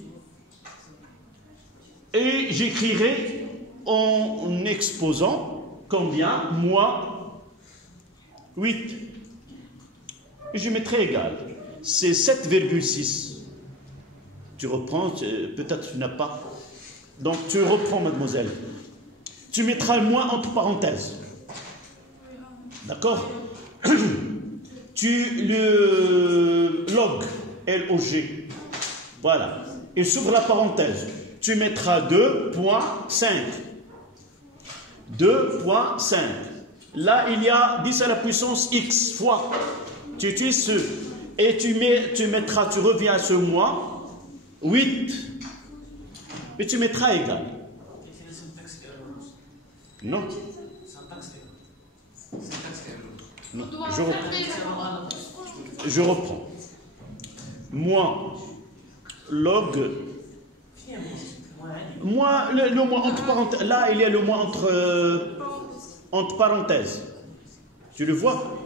Et j'écrirai en exposant combien? Moins 8. Et je mettrai égal. C'est 7,6. Tu reprends, peut-être tu n'as pas. Donc tu reprends, mademoiselle. Tu mettras le moins entre parenthèses. D'accord? Le log, L-O-G. Voilà. Et sur la parenthèse, tu mettras 2.5. 2.5. Là, il y a 10 à la puissance x fois. Tu utilises ce. Et tu reviens à ce moins 8. Et tu mettras égal. Non. Non. Je reprends. Moins log. Moins, le moins entre parenthèses. Là, il y a le moins entre parenthèses. Tu le vois?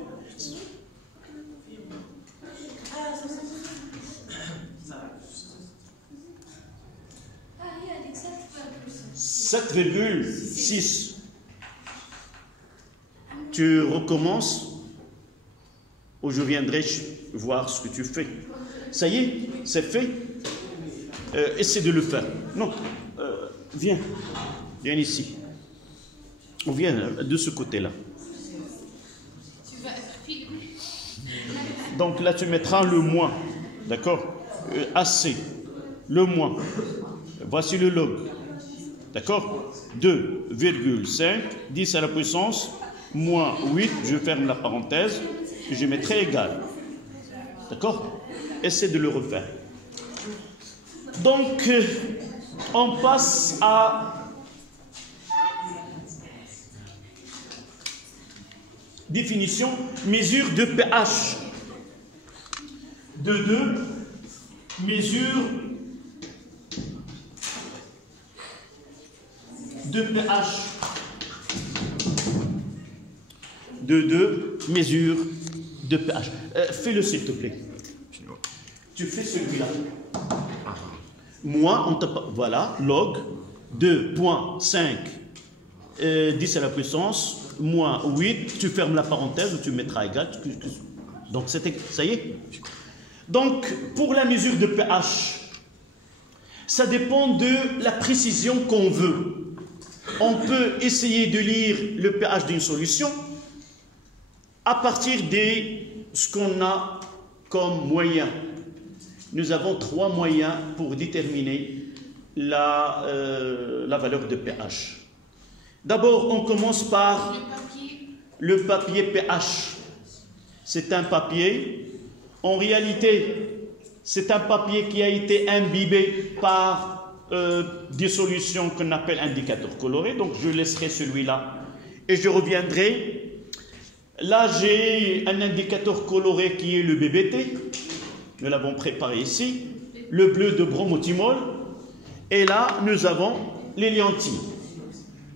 7,6. Tu recommences ou je viendrai voir ce que tu fais. Ça y est, c'est fait. Essaie de le faire. Non, viens. Viens ici. On vient de ce côté-là. Tu vas être filmé. Donc là, tu mettras le moins. D'accord? AC. Le moins. Voici le log. D'accord? 2,5, 10 à la puissance, moins 8, je ferme la parenthèse, et je mettrai égal. D'accord? Essaie de le refaire. Donc, on passe à définition, mesure de pH. De 2, mesure de pH. De 2, mesure de pH. Fais-le s'il te plaît. Tu fais celui-là. Moi, on te... Voilà, log 2,5, 10 à la puissance, moins 8, tu fermes la parenthèse ou tu mettras égal. Donc, ça y est. Donc, pour la mesure de pH, ça dépend de la précision qu'on veut. On peut essayer de lire le pH d'une solution à partir de ce qu'on a comme moyen. Nous avons 3 moyens pour déterminer la valeur de pH. D'abord, on commence par le papier pH. C'est un papier, en réalité, c'est un papier qui a été imbibé par des solutions qu'on appelle indicateurs colorés. Donc, je laisserai celui-là et je reviendrai. Là, j'ai un indicateur coloré qui est le BBT. Nous l'avons préparé ici. Le bleu de bromothymol. Et là, nous avons les lianthines.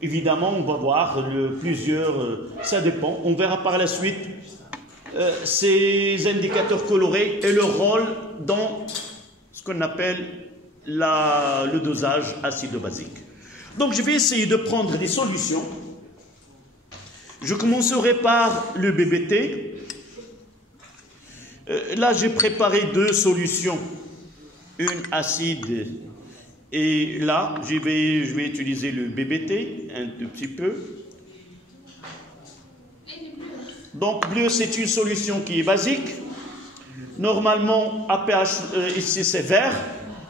Évidemment, on va voir plusieurs... ça dépend. On verra par la suite ces indicateurs colorés et leur rôle dans ce qu'on appelle le dosage acide-basique. Donc, je vais essayer de prendre des solutions. Je commencerai par le BBT. Là, j'ai préparé 2 solutions, une acide et là, je vais utiliser le BBT un tout petit peu. Donc, bleu, c'est une solution qui est basique. Normalement, à pH, ici, c'est vert.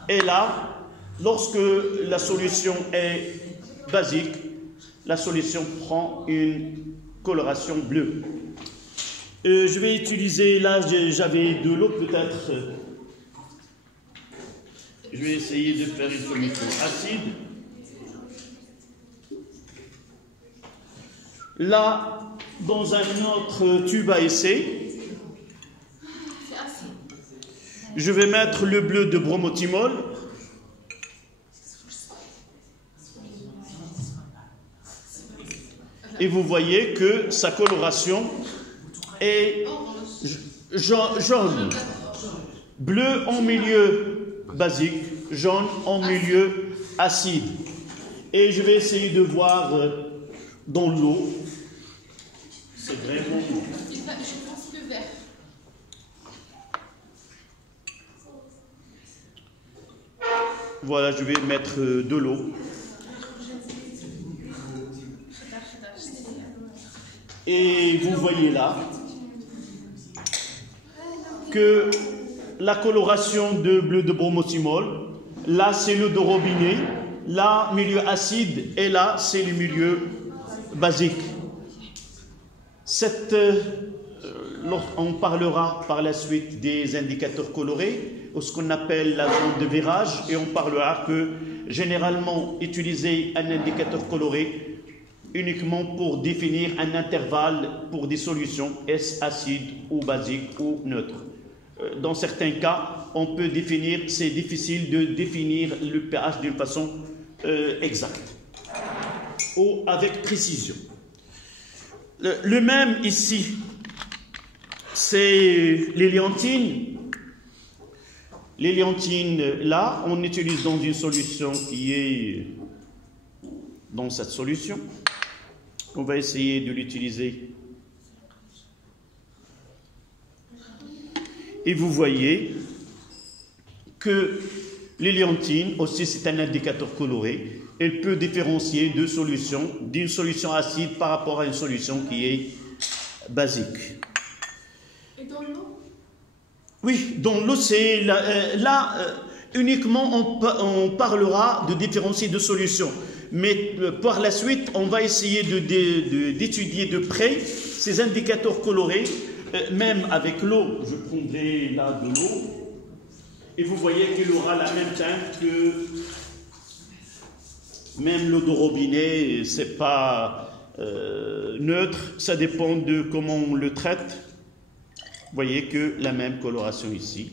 Et là, lorsque la solution est basique, la solution prend une coloration bleue. Je vais utiliser, là j'avais de l'eau peut-être. Je vais essayer de faire une solution acide. Là, dans un autre tube à essai, je vais mettre le bleu de bromothymol. Et vous voyez que sa coloration est jaune. Bleu en milieu basique, jaune en milieu acide. Et je vais essayer de voir dans l'eau. C'est vraiment... Je pense le vert. Voilà, je vais mettre de l'eau. Et vous voyez là que la coloration de bleu de bromothymol, là c'est l'eau de robinet, là milieu acide et là c'est le milieu basique. On parlera par la suite des indicateurs colorés, ou ce qu'on appelle la zone de virage, et on parlera que généralement utiliser un indicateur coloré uniquement pour définir un intervalle pour des solutions, est-ce acide ou basique ou neutre. Dans certains cas, on peut définir, c'est difficile de définir le pH d'une façon exacte ou avec précision. Le même ici, c'est l'éléantine. L'éléantine, là, on utilise dans une solution qui est dans cette solution. On va essayer de l'utiliser. Et vous voyez que l'éléantine, aussi c'est un indicateur coloré, elle peut différencier deux solutions, d'une solution acide par rapport à une solution qui est basique. Et dans l'eau? Oui, dans l'eau, c'est là, uniquement on parlera de différencier deux solutions. Mais par la suite, on va essayer d'étudier de près ces indicateurs colorés, même avec l'eau. Je prendrai là de l'eau, et vous voyez qu'il aura la même teinte que même l'eau de robinet. C'est pas neutre, ça dépend de comment on le traite. Vous voyez que la même coloration ici.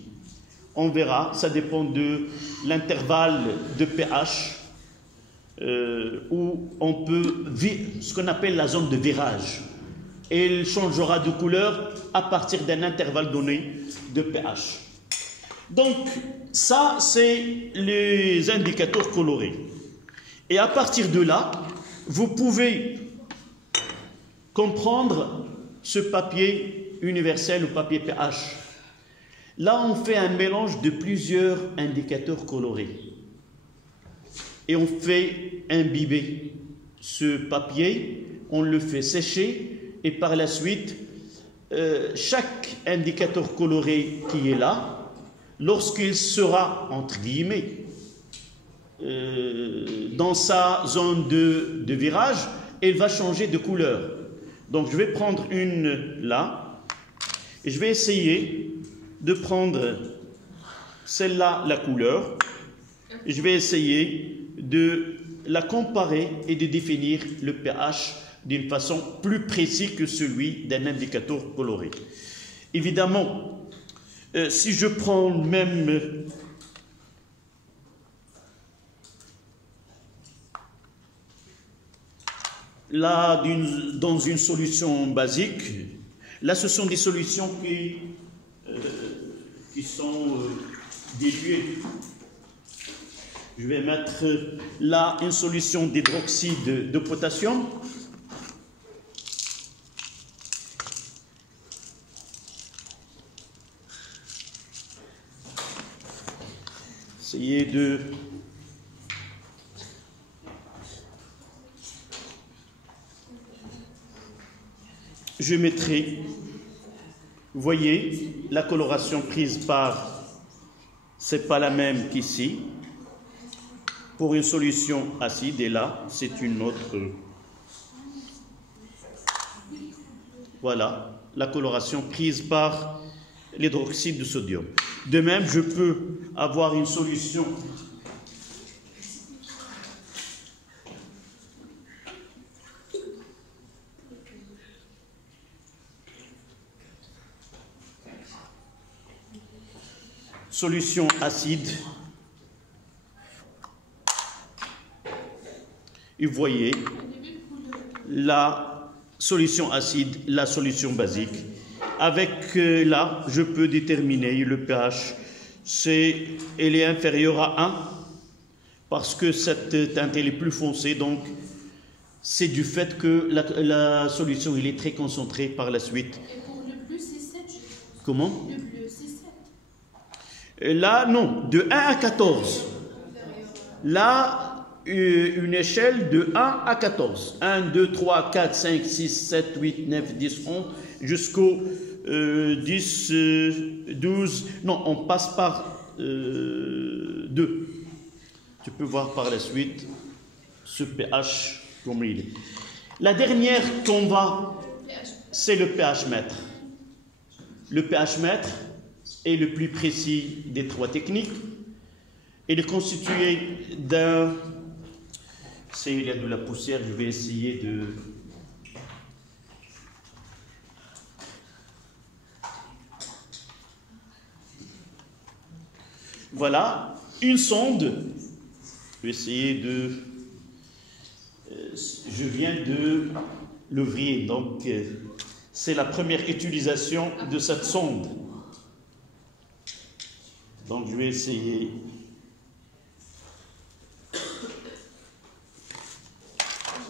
On verra, ça dépend de l'intervalle de pH. Où on peut ce qu'on appelle la zone de virage. Et elle changera de couleur à partir d'un intervalle donné de pH. Donc, ça, c'est les indicateurs colorés. Et à partir de là, vous pouvez comprendre ce papier universel ou papier pH. Là, on fait un mélange de plusieurs indicateurs colorés. Et on fait imbiber ce papier, on le fait sécher, et par la suite, chaque indicateur coloré qui est là, lorsqu'il sera, entre guillemets, dans sa zone de virage, il va changer de couleur. Donc je vais prendre une là, et je vais essayer de prendre celle-là, la couleur, et je vais essayer de la comparer et de définir le pH d'une façon plus précise que celui d'un indicateur coloré. Évidemment, si je prends même là dans une solution basique, là ce sont des solutions qui sont diluées. Je vais mettre là une solution d'hydroxyde de potassium. Essayez de... Je mettrai, vous voyez, la coloration prise par, c'est pas la même qu'ici. Pour une solution acide, et là, c'est une autre. Voilà, la coloration prise par l'hydroxyde de sodium. De même, je peux avoir une solution acide. Et vous voyez la solution acide, la solution basique. Avec là, je peux déterminer le pH. Elle est inférieure à 1 parce que cette teinte elle est plus foncée. Donc, c'est du fait que la solution elle est très concentrée par la suite. Et pour le bleu, c'est 7, je pense. Comment? Le bleu, c'est 7. Là, non, de 1 à 14. Là, une échelle de 1 à 14. 1, 2, 3, 4, 5, 6, 7, 8, 9, 10, 11, jusqu'au 10, 12. Non, on passe par 2. Tu peux voir par la suite ce pH comme il est. La dernière qu'on va, c'est le pH mètre. Le pH mètre est le plus précis des trois techniques. Il est constitué d'un il y a de la poussière, je vais essayer de... Voilà, une sonde. Je vais essayer de... je viens de l'ouvrir, donc c'est la première utilisation de cette sonde. Donc je vais essayer...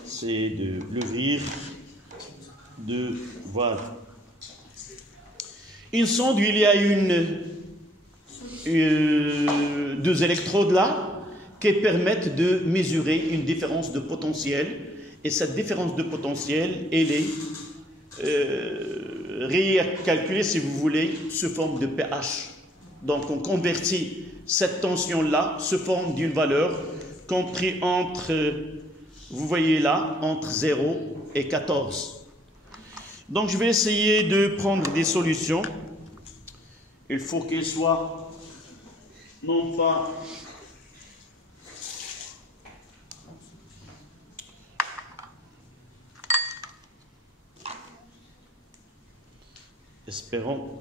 c'est de l'ouvrir, de... voilà. Une sonde, il y a deux électrodes là qui permettent de mesurer une différence de potentiel, et cette différence de potentiel, elle est calculée, si vous voulez, sous forme de pH. Donc on convertit cette tension là sous forme d'une valeur comprise entre, vous voyez là, entre 0 et 14. Donc je vais essayer de prendre des solutions. Il faut qu'elles soient non pas espérons.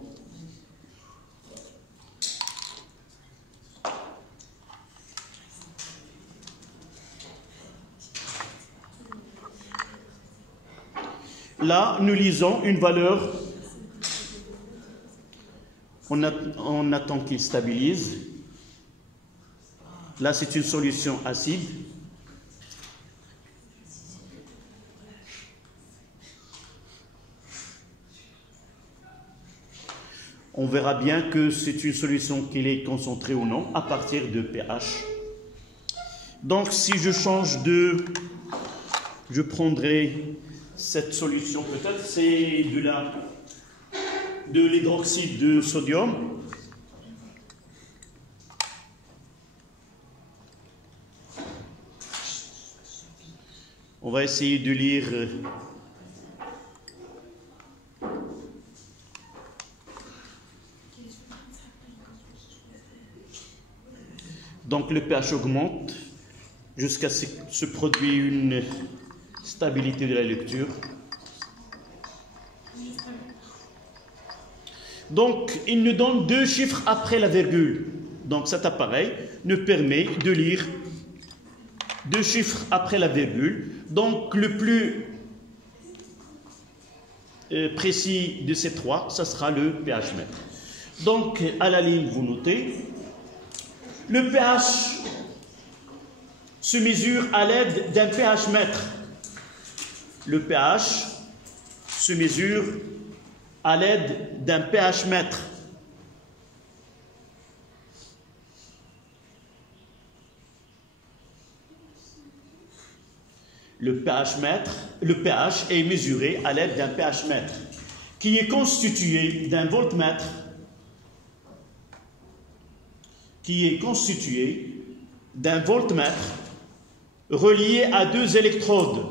Là, nous lisons une valeur. On attend qu'il stabilise. Là, c'est une solution acide. On verra bien que c'est une solution qui est concentrée ou non à partir de pH. Donc, si je change de... je prendrai cette solution peut-être, c'est de l'hydroxyde de sodium. On va essayer de lire donc le pH augmente jusqu'à ce que se produise une stabilité de la lecture. Donc, il nous donne 2 chiffres après la virgule. Donc, cet appareil nous permet de lire 2 chiffres après la virgule. Donc, le plus précis de ces 3, ça sera le pH mètre. Donc, à la ligne, vous notez. Le pH se mesure à l'aide d'un pH mètre. Le pH se mesure à l'aide d'un pH mètre. Le pH est mesuré à l'aide d'un pH mètre qui est constitué d'un voltmètre relié à 2 électrodes.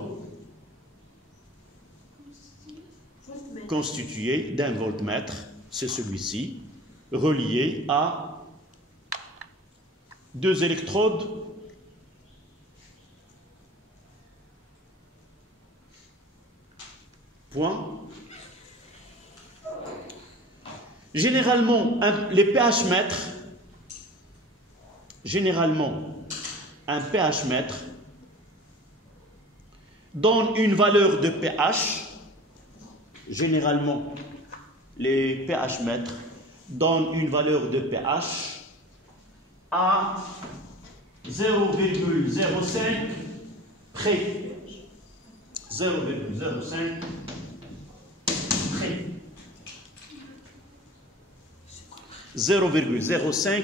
Constitué d'un voltmètre, c'est celui-ci, relié à 2 électrodes point. Généralement, un pH mètre donne une valeur de pH. Généralement, les pH mètres donnent une valeur de pH à 0,05 près. 0,05 près. 0,05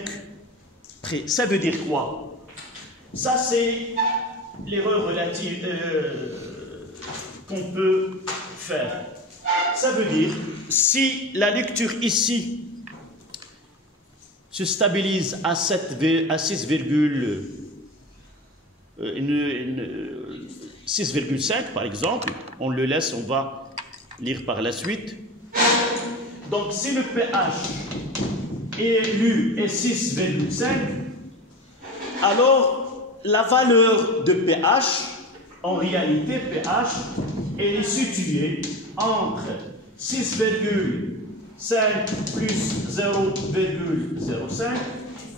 près. Ça veut dire quoi? Ça, c'est l'erreur relative qu'on peut faire. Ça veut dire, si la lecture ici se stabilise à 6,5 par exemple, on le laisse, on va lire par la suite. Donc si le pH élu est 6,5, alors la valeur de pH En réalité, pH, elle est située entre 6,5 plus 0,05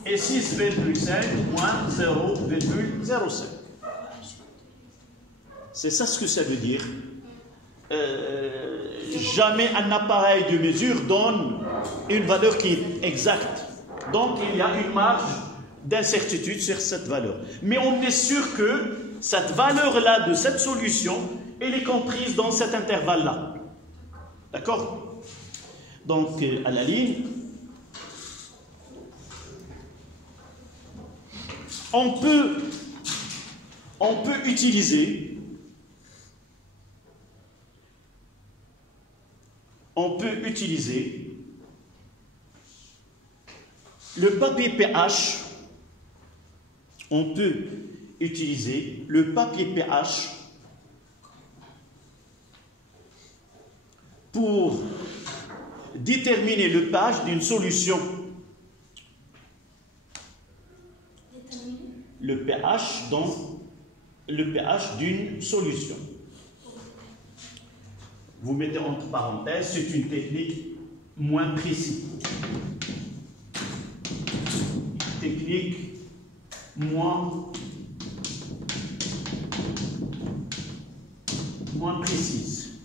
et 6,5 moins 0,05. C'est ça ce que ça veut dire. Jamais un appareil de mesure donne une valeur qui est exacte. Donc il y a une marge d'incertitude sur cette valeur. Mais on est sûr que cette valeur-là de cette solution, elle est comprise dans cet intervalle-là. D'accord? Donc à la ligne, on peut utiliser le papier pH. On peut utiliser le papier pH pour déterminer le pH d'une solution. Le pH d'une solution. Vous mettez entre parenthèses, c'est une technique moins précise. Technique moins précise.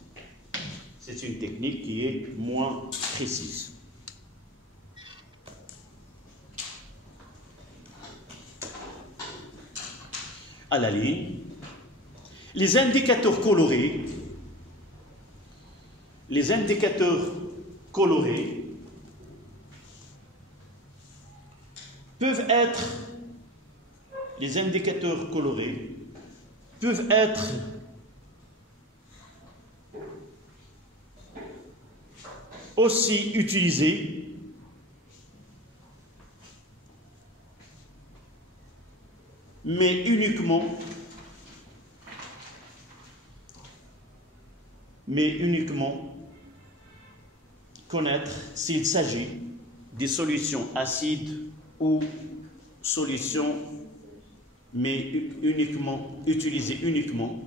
C'est une technique qui est moins précise. À la ligne, les indicateurs colorés peuvent être aussi utilisés mais uniquement connaître s'il s'agit des solutions acides ou solutions, mais utilisées uniquement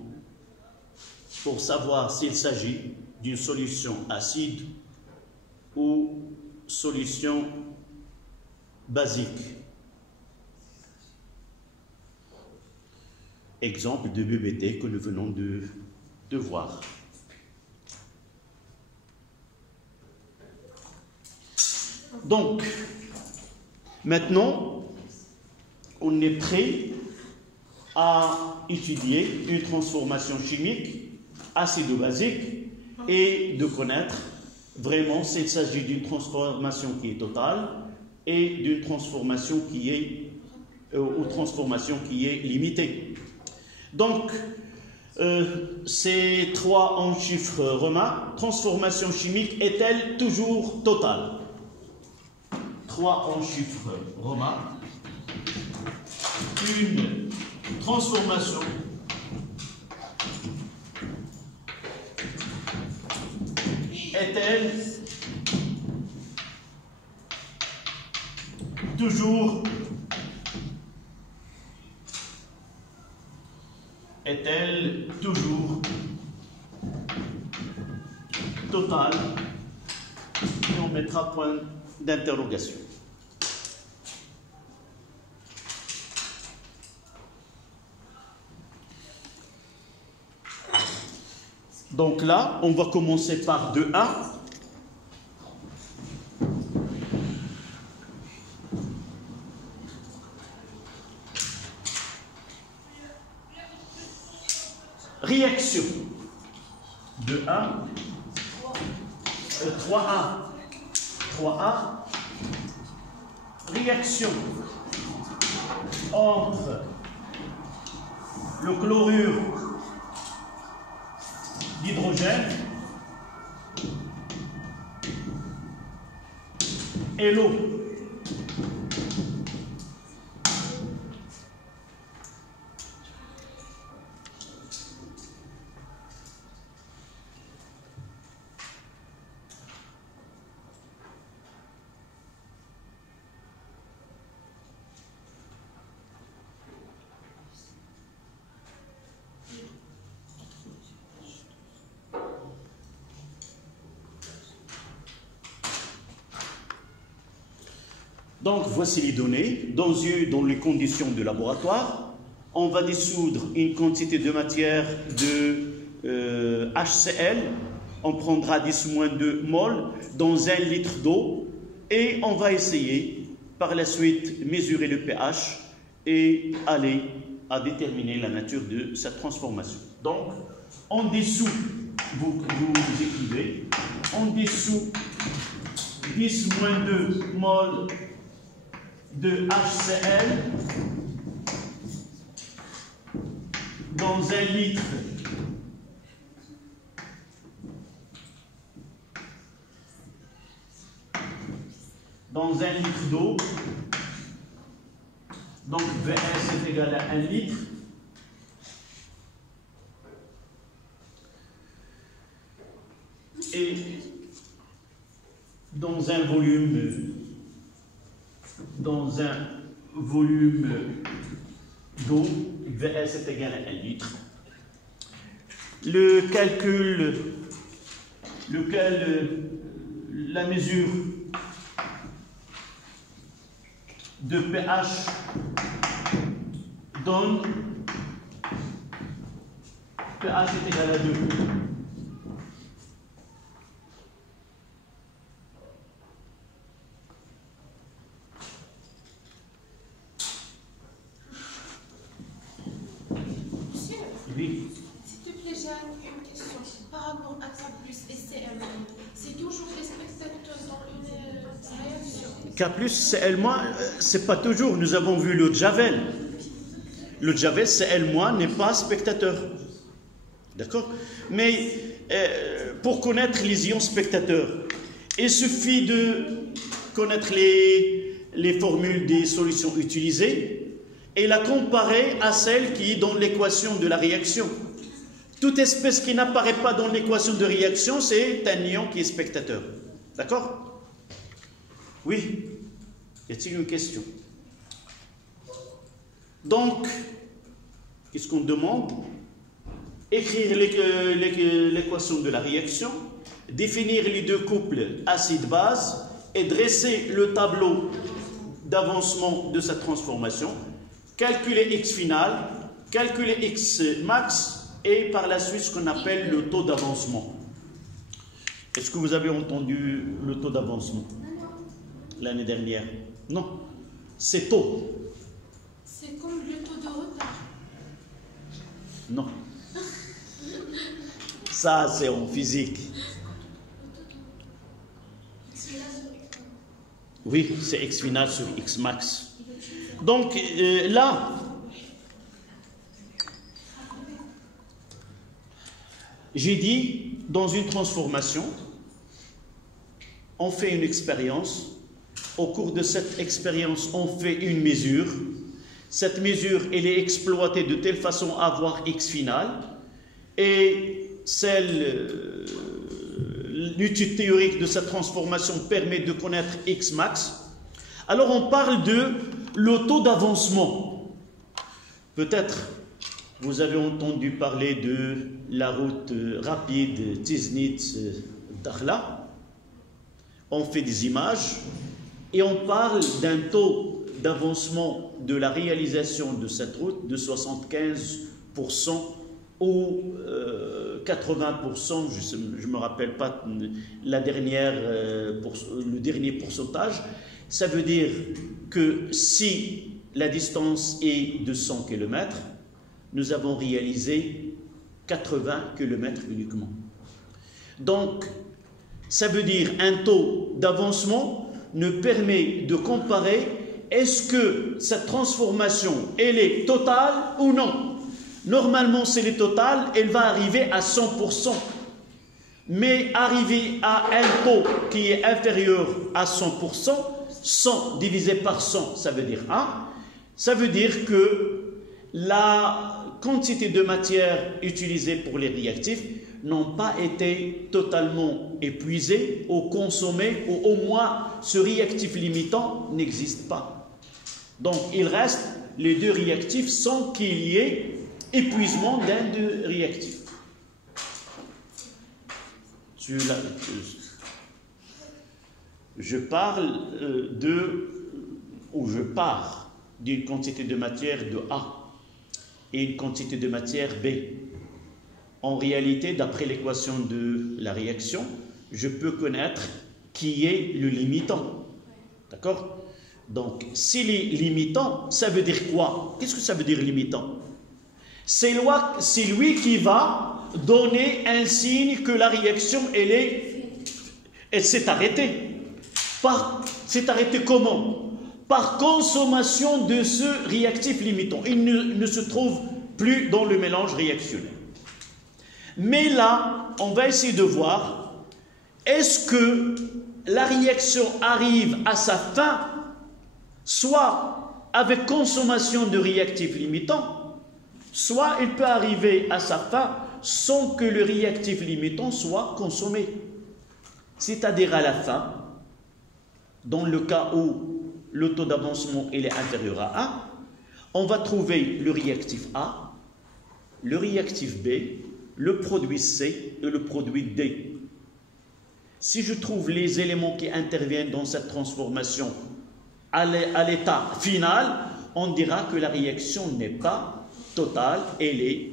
pour savoir s'il s'agit d'une solution acide ou solution basique. Exemple de BBT que nous venons de voir. Donc, maintenant, on est prêt à étudier une transformation chimique acide ou basique et de connaître vraiment s'il s'agit d'une transformation qui est totale et d'une transformation qui est limitée. Donc, ces trois en chiffres romains, transformation chimique est-elle toujours totale? 3 en chiffres romains. Une transformation est-elle toujours totale? Et on mettra point d'interrogation. Donc là, on va commencer par 2.1. Réaction. 2.1. 3.1. 3.1. Réaction entre le chlorure d'hydrogène et l'eau. Donc, voici les données. Dans les conditions de laboratoire, on va dissoudre une quantité de matière de HCl. On prendra 10-2 mol dans 1 litre d'eau et on va essayer par la suite mesurer le pH et aller à déterminer la nature de cette transformation. Donc, on dissout, vous écrivez, on dissout 10-2 mol de HCl dans 1 litre d'eau. Donc VS est égal à 1 litre. Et dans un volume d'eau, VS est égal à 1 litre. La mesure de pH donne pH est égal à 2. Oui. S'il te plaît, j'ai une question. Par rapport à K+ et Cl-, c'est toujours les spectateurs dans une réaction. K+, Cl-, c'est pas toujours. Nous avons vu l'eau de Javel. L'eau de Javel, Cl- n'est pas spectateur. D'accord? Mais pour connaître les ions spectateurs, il suffit de connaître les formules des solutions utilisées et la comparer à celle qui est dans l'équation de la réaction. Toute espèce qui n'apparaît pas dans l'équation de réaction, c'est un ion qui est spectateur. D'accord? Oui? Y a-t-il une question? Donc, qu'est-ce qu'on demande? Écrire l'équation de la réaction, définir les deux couples acide-base et dresser le tableau d'avancement de cette transformation, calculer X final, calculer X max et par la suite ce qu'on appelle le taux d'avancement. Est-ce que vous avez entendu le taux d'avancement l'année dernière? Non, c'est taux. C'est comme le taux de retard. Non. Ça, c'est en physique. Oui, c'est X final sur X max. Donc là, j'ai dit, dans une transformation, on fait une expérience. Au cours de cette expérience, on fait une mesure. Cette mesure, elle est exploitée de telle façon à avoir X final. Et l'étude théorique de cette transformation permet de connaître X max. Alors on parle de le taux d'avancement. Peut-être vous avez entendu parler de la route rapide Tiznit-Dakhla. On fait des images et on parle d'un taux d'avancement de la réalisation de cette route de 75% ou 80%, je ne me rappelle pas le dernier pourcentage. Ça veut dire que si la distance est de 100 km, nous avons réalisé 80 km uniquement. Donc, ça veut dire un taux d'avancement nous permet de comparer est-ce que cette transformation, elle est totale ou non. Normalement, si elle est totale, elle va arriver à 100%. Mais arriver à un taux qui est inférieur à 100%, 100 divisé par 100, ça veut dire 1. Ça veut dire que la quantité de matière utilisée pour les réactifs n'ont pas été totalement épuisées ou consommées, ou au moins ce réactif limitant n'existe pas. Donc il reste les deux réactifs sans qu'il y ait épuisement d'un des réactifs. Je parle où je pars d'une quantité de matière de A et une quantité de matière B, en réalité, d'après l'équation de la réaction, je peux connaître qui est le limitant. D'accord? Donc, s'il est limitant, ça veut dire quoi? Qu'est-ce que ça veut dire limitant? C'est lui qui va donner un signe que la réaction, elle s'est arrêtée. C'est arrêté comment? Par consommation de ce réactif limitant. Il ne se trouve plus dans le mélange réactionnel. Mais là, on va essayer de voir, est-ce que la réaction arrive à sa fin, soit avec consommation de réactif limitant, soit il peut arriver à sa fin sans que le réactif limitant soit consommé. C'est-à-dire à la fin, dans le cas où le taux d'avancement est inférieur à 1, on va trouver le réactif A, le réactif B, le produit C et le produit D. Si je trouve les éléments qui interviennent dans cette transformation à l'état final, on dira que la réaction n'est pas totale, elle est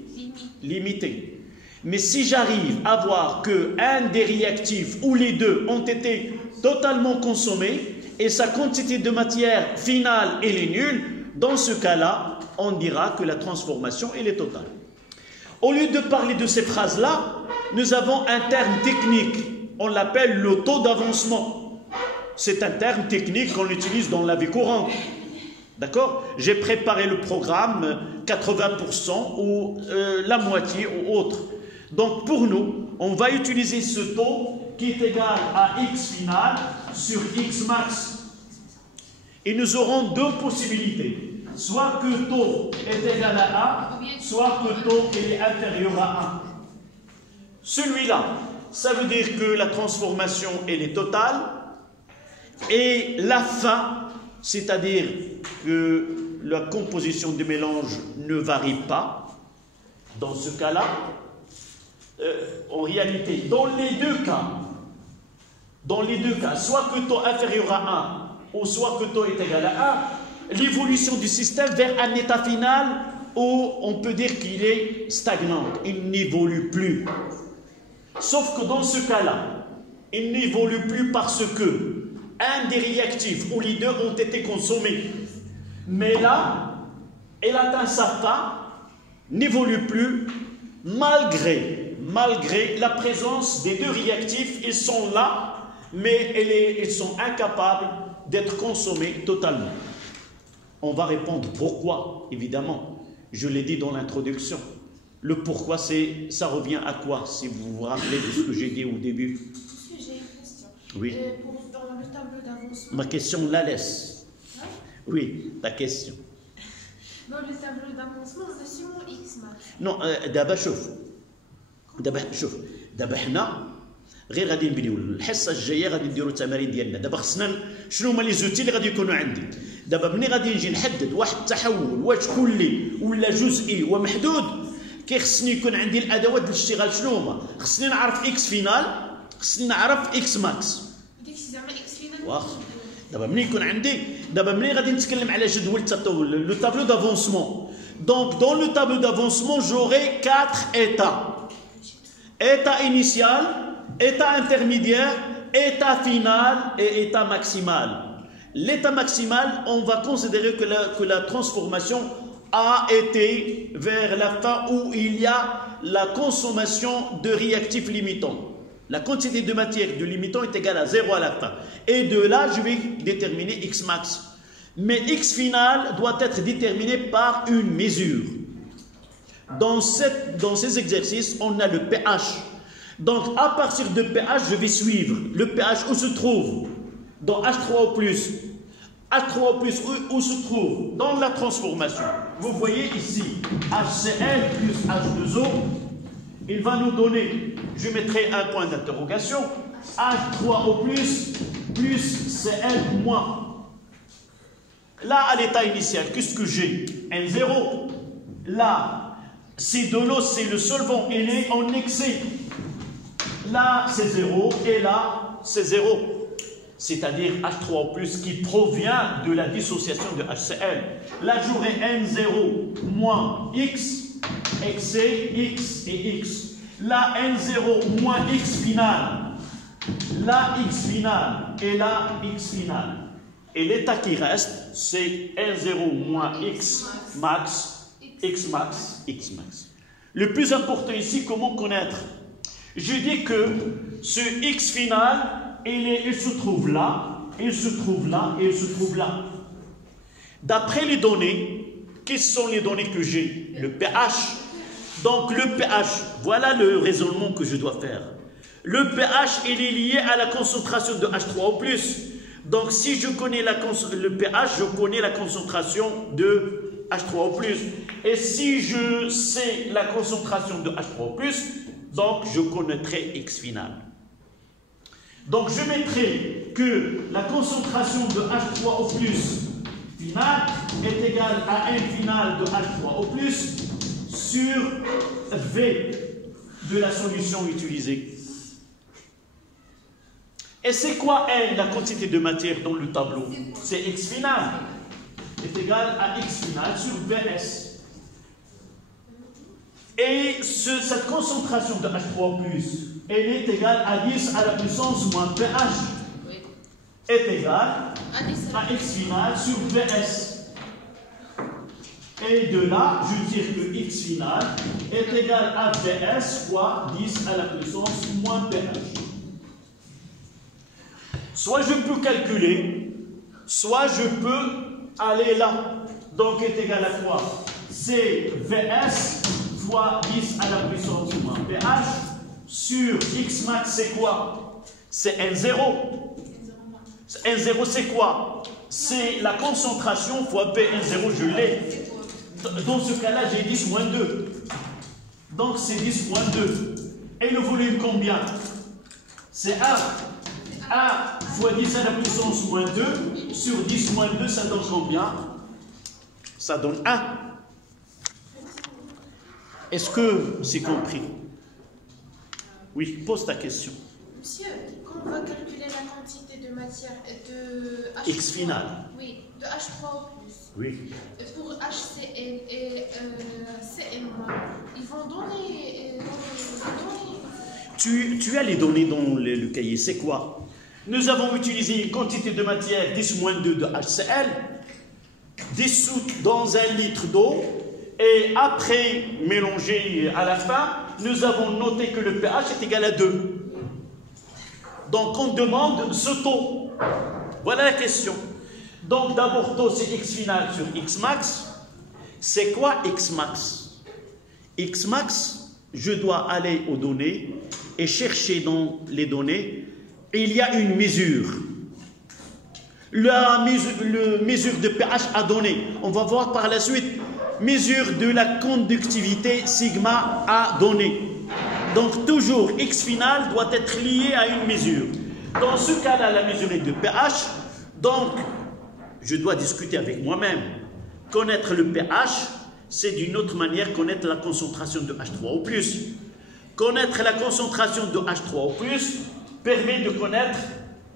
limitée. Mais si j'arrive à voir qu'un des réactifs ou les deux ont été totalement consommés et sa quantité de matière finale elle est nulle, dans ce cas-là, on dira que la transformation elle est totale. Au lieu de parler de ces phrases-là, nous avons un terme technique. On l'appelle le taux d'avancement. C'est un terme technique qu'on utilise dans la vie courante. D'accord? J'ai préparé le programme 80% ou la moitié ou autre. Donc pour nous, on va utiliser ce taux qui est égal à x final sur x max. Et nous aurons deux possibilités. Soit que le taux est égal à 1, soit que le taux est inférieur à 1. Celui-là, ça veut dire que la transformation elle est totale et la fin, c'est-à-dire que la composition du mélange ne varie pas. Dans ce cas-là, en réalité, dans les deux cas, soit que le taux est inférieur à 1 ou soit que le taux est égal à 1, l'évolution du système vers un état final où on peut dire qu'il est stagnant, il n'évolue plus. Sauf que dans ce cas-là, il n'évolue plus parce que un des réactifs ou les deux ont été consommés. Mais là, elle atteint sa fin, n'évolue plus, malgré la présence des deux réactifs. Ils sont là, mais ils sont incapables d'être consommés totalement. On va répondre pourquoi, évidemment. Je l'ai dit dans l'introduction. Le pourquoi, ça revient à quoi, si vous vous rappelez de ce que j'ai dit au début? J'ai une question. Oui. Dans le tableau d'avancement. Ma question la laisse. Hein? Oui, ta question. Dans le tableau d'avancement, on a seulement X max. Non, d'abord, شوف. دابا حنا غير غادي نبنيو الحصه الجايه غادي نديروا التمارين ديالنا. دابا خصنا شنو هما لي زوتي اللي غادي يكونوا عندي. دابا ملي غادي نجي نحدد واحد التحول واش كلي ولا جزئي ومحدود، كيخصني يكون عندي الادوات الاشتغال شنو هما. خصني نعرف اكس فينال، خصني نعرف اكس ماكس. داكشي زعما اكس فينال. واخا دابا ملي يكون عندي، دابا ملي غادي نتكلم على جدول التطور، لو تابلو دافونسمون. Donc dans le tableau d'avancement, j'aurai 4 états. État initial, état intermédiaire, état final et état maximal. L'état maximal, on va considérer que la transformation a été vers la fin où il y a la consommation de réactifs limitants. La quantité de matière du limitant est égale à 0 à la fin. Et de là, je vais déterminer X max. Mais X final doit être déterminé par une mesure. Dans ces exercices, on a le pH. Donc, à partir de pH, je vais suivre le pH où se trouve dans H3O+. H3O+, où se trouve dans la transformation. Vous voyez ici, HCl plus H2O. Il va nous donner, je mettrai un point d'interrogation, H3O+, plus Cl-. Là, à l'état initial, qu'est-ce que j'ai? N0. Là, c'est de l'eau, c'est le solvant, il est en excès. Là, c'est 0 et là, c'est 0. c'est-à-dire H3O+, qui provient de la dissociation de HCl. Là, j'aurai N0 moins X, excès, X et X. Là, N0 moins X final. Là, X final. Et là, X final. Et l'état qui reste, c'est N0 moins X max, X max, X max. Le plus important ici, comment connaître? Je dis que ce X final, il se trouve là, il se trouve là, et il se trouve là. D'après les données, quelles sont les données que j'ai? Le pH. Donc le pH, voilà le raisonnement que je dois faire. Le pH, il est lié à la concentration de H3O+. Donc si je connais le pH, je connais la concentration de H3O+. Et si je sais la concentration de H3O+, donc je connaîtrai X final. Donc je mettrai que la concentration de H3O+ final est égale à N final de H3O+ sur V de la solution utilisée. Et c'est quoi N, la quantité de matière dans le tableau? C'est X final est égal à X final sur Vs. Et cette concentration de H3+, elle est égale à 10 à la puissance moins pH, est égale à X final sur Vs. Et de là, je tire que X final est égal à Vs fois 10 à la puissance moins pH. Soit je peux calculer, soit je peux aller là. Donc est égal à quoi? C'est Vs fois 10 à la puissance moins pH sur X max, c'est quoi? C'est N0. N0, c'est quoi? C'est la concentration fois Pn0, je l'ai. Dans ce cas-là, j'ai 10 moins 2. Donc c'est 10 moins 2. Et le volume combien? C'est 1. 1 fois 10 à la puissance moins 2 sur 10 moins 2, ça donne combien? Ça donne 1. Est-ce que c'est compris? Oui, pose ta question. Monsieur, quand on va calculer la quantité de matière de H3, X final. Oui, de H3O+. Oui. Pour HCl et Cm, ils vont donner... Tu as les données dans le cahier, c'est quoi? Nous avons utilisé une quantité de matière 10-2 de HCl, dissoute dans 1 litre d'eau, et après mélanger à la fin, nous avons noté que le pH est égal à 2. Donc on demande ce taux. Voilà la question. Donc d'abord taux c'est X final sur X max. C'est quoi X max? X max, je dois aller aux données et chercher dans les données. Il y a une mesure. La mesure de pH a donné. On va voir par la suite. Mesure de la conductivité sigma a donné. Donc toujours X final doit être lié à une mesure. Dans ce cas-là, la mesure est de pH. Donc, je dois discuter avec moi-même. Connaître le pH, c'est d'une autre manière connaître la concentration de H3O+. Connaître la concentration de H3O+, permet de connaître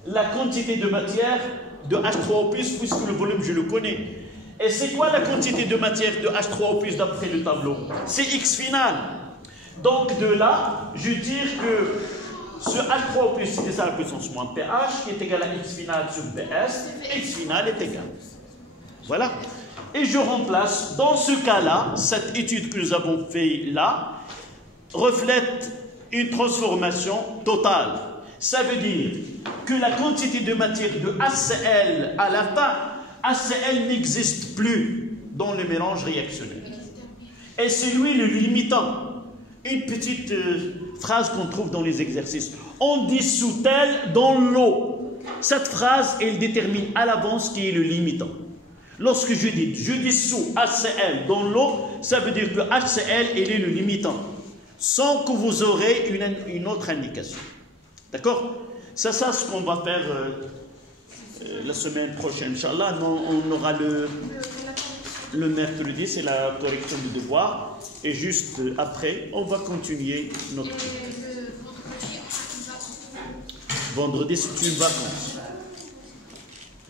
la quantité de matière de H3O+, puisque le volume, je le connais. Et c'est quoi la quantité de matière de H3O+, d'après le tableau? C'est X final. Donc de là, je dis que ce H3O+, c'est ça la puissance moins pH, qui est égal à X final sur Vs. X final est égal. Voilà. Et je remplace, dans ce cas-là, cette étude que nous avons fait là, reflète une transformation totale. Ça veut dire que la quantité de matière de HCl à la fin, HCl n'existe plus dans le mélange réactionnel. Et c'est lui le limitant. Une petite phrase qu'on trouve dans les exercices. On dissout tel dans l'eau. Cette phrase, elle détermine à l'avance qui est le limitant. Lorsque je dis je dissous HCl dans l'eau, ça veut dire que HCl, elle est le limitant. Sans que vous aurez une autre indication. D'accord? C'est ça ce qu'on va faire la semaine prochaine. Inch'Allah, on aura le mercredi, c'est la correction du devoir. Et juste après, on va continuer notre... Vendredi, c'est une vacance.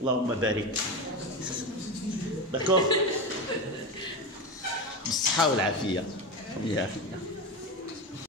اللهم بارك. داكور، بالصحة والعافية.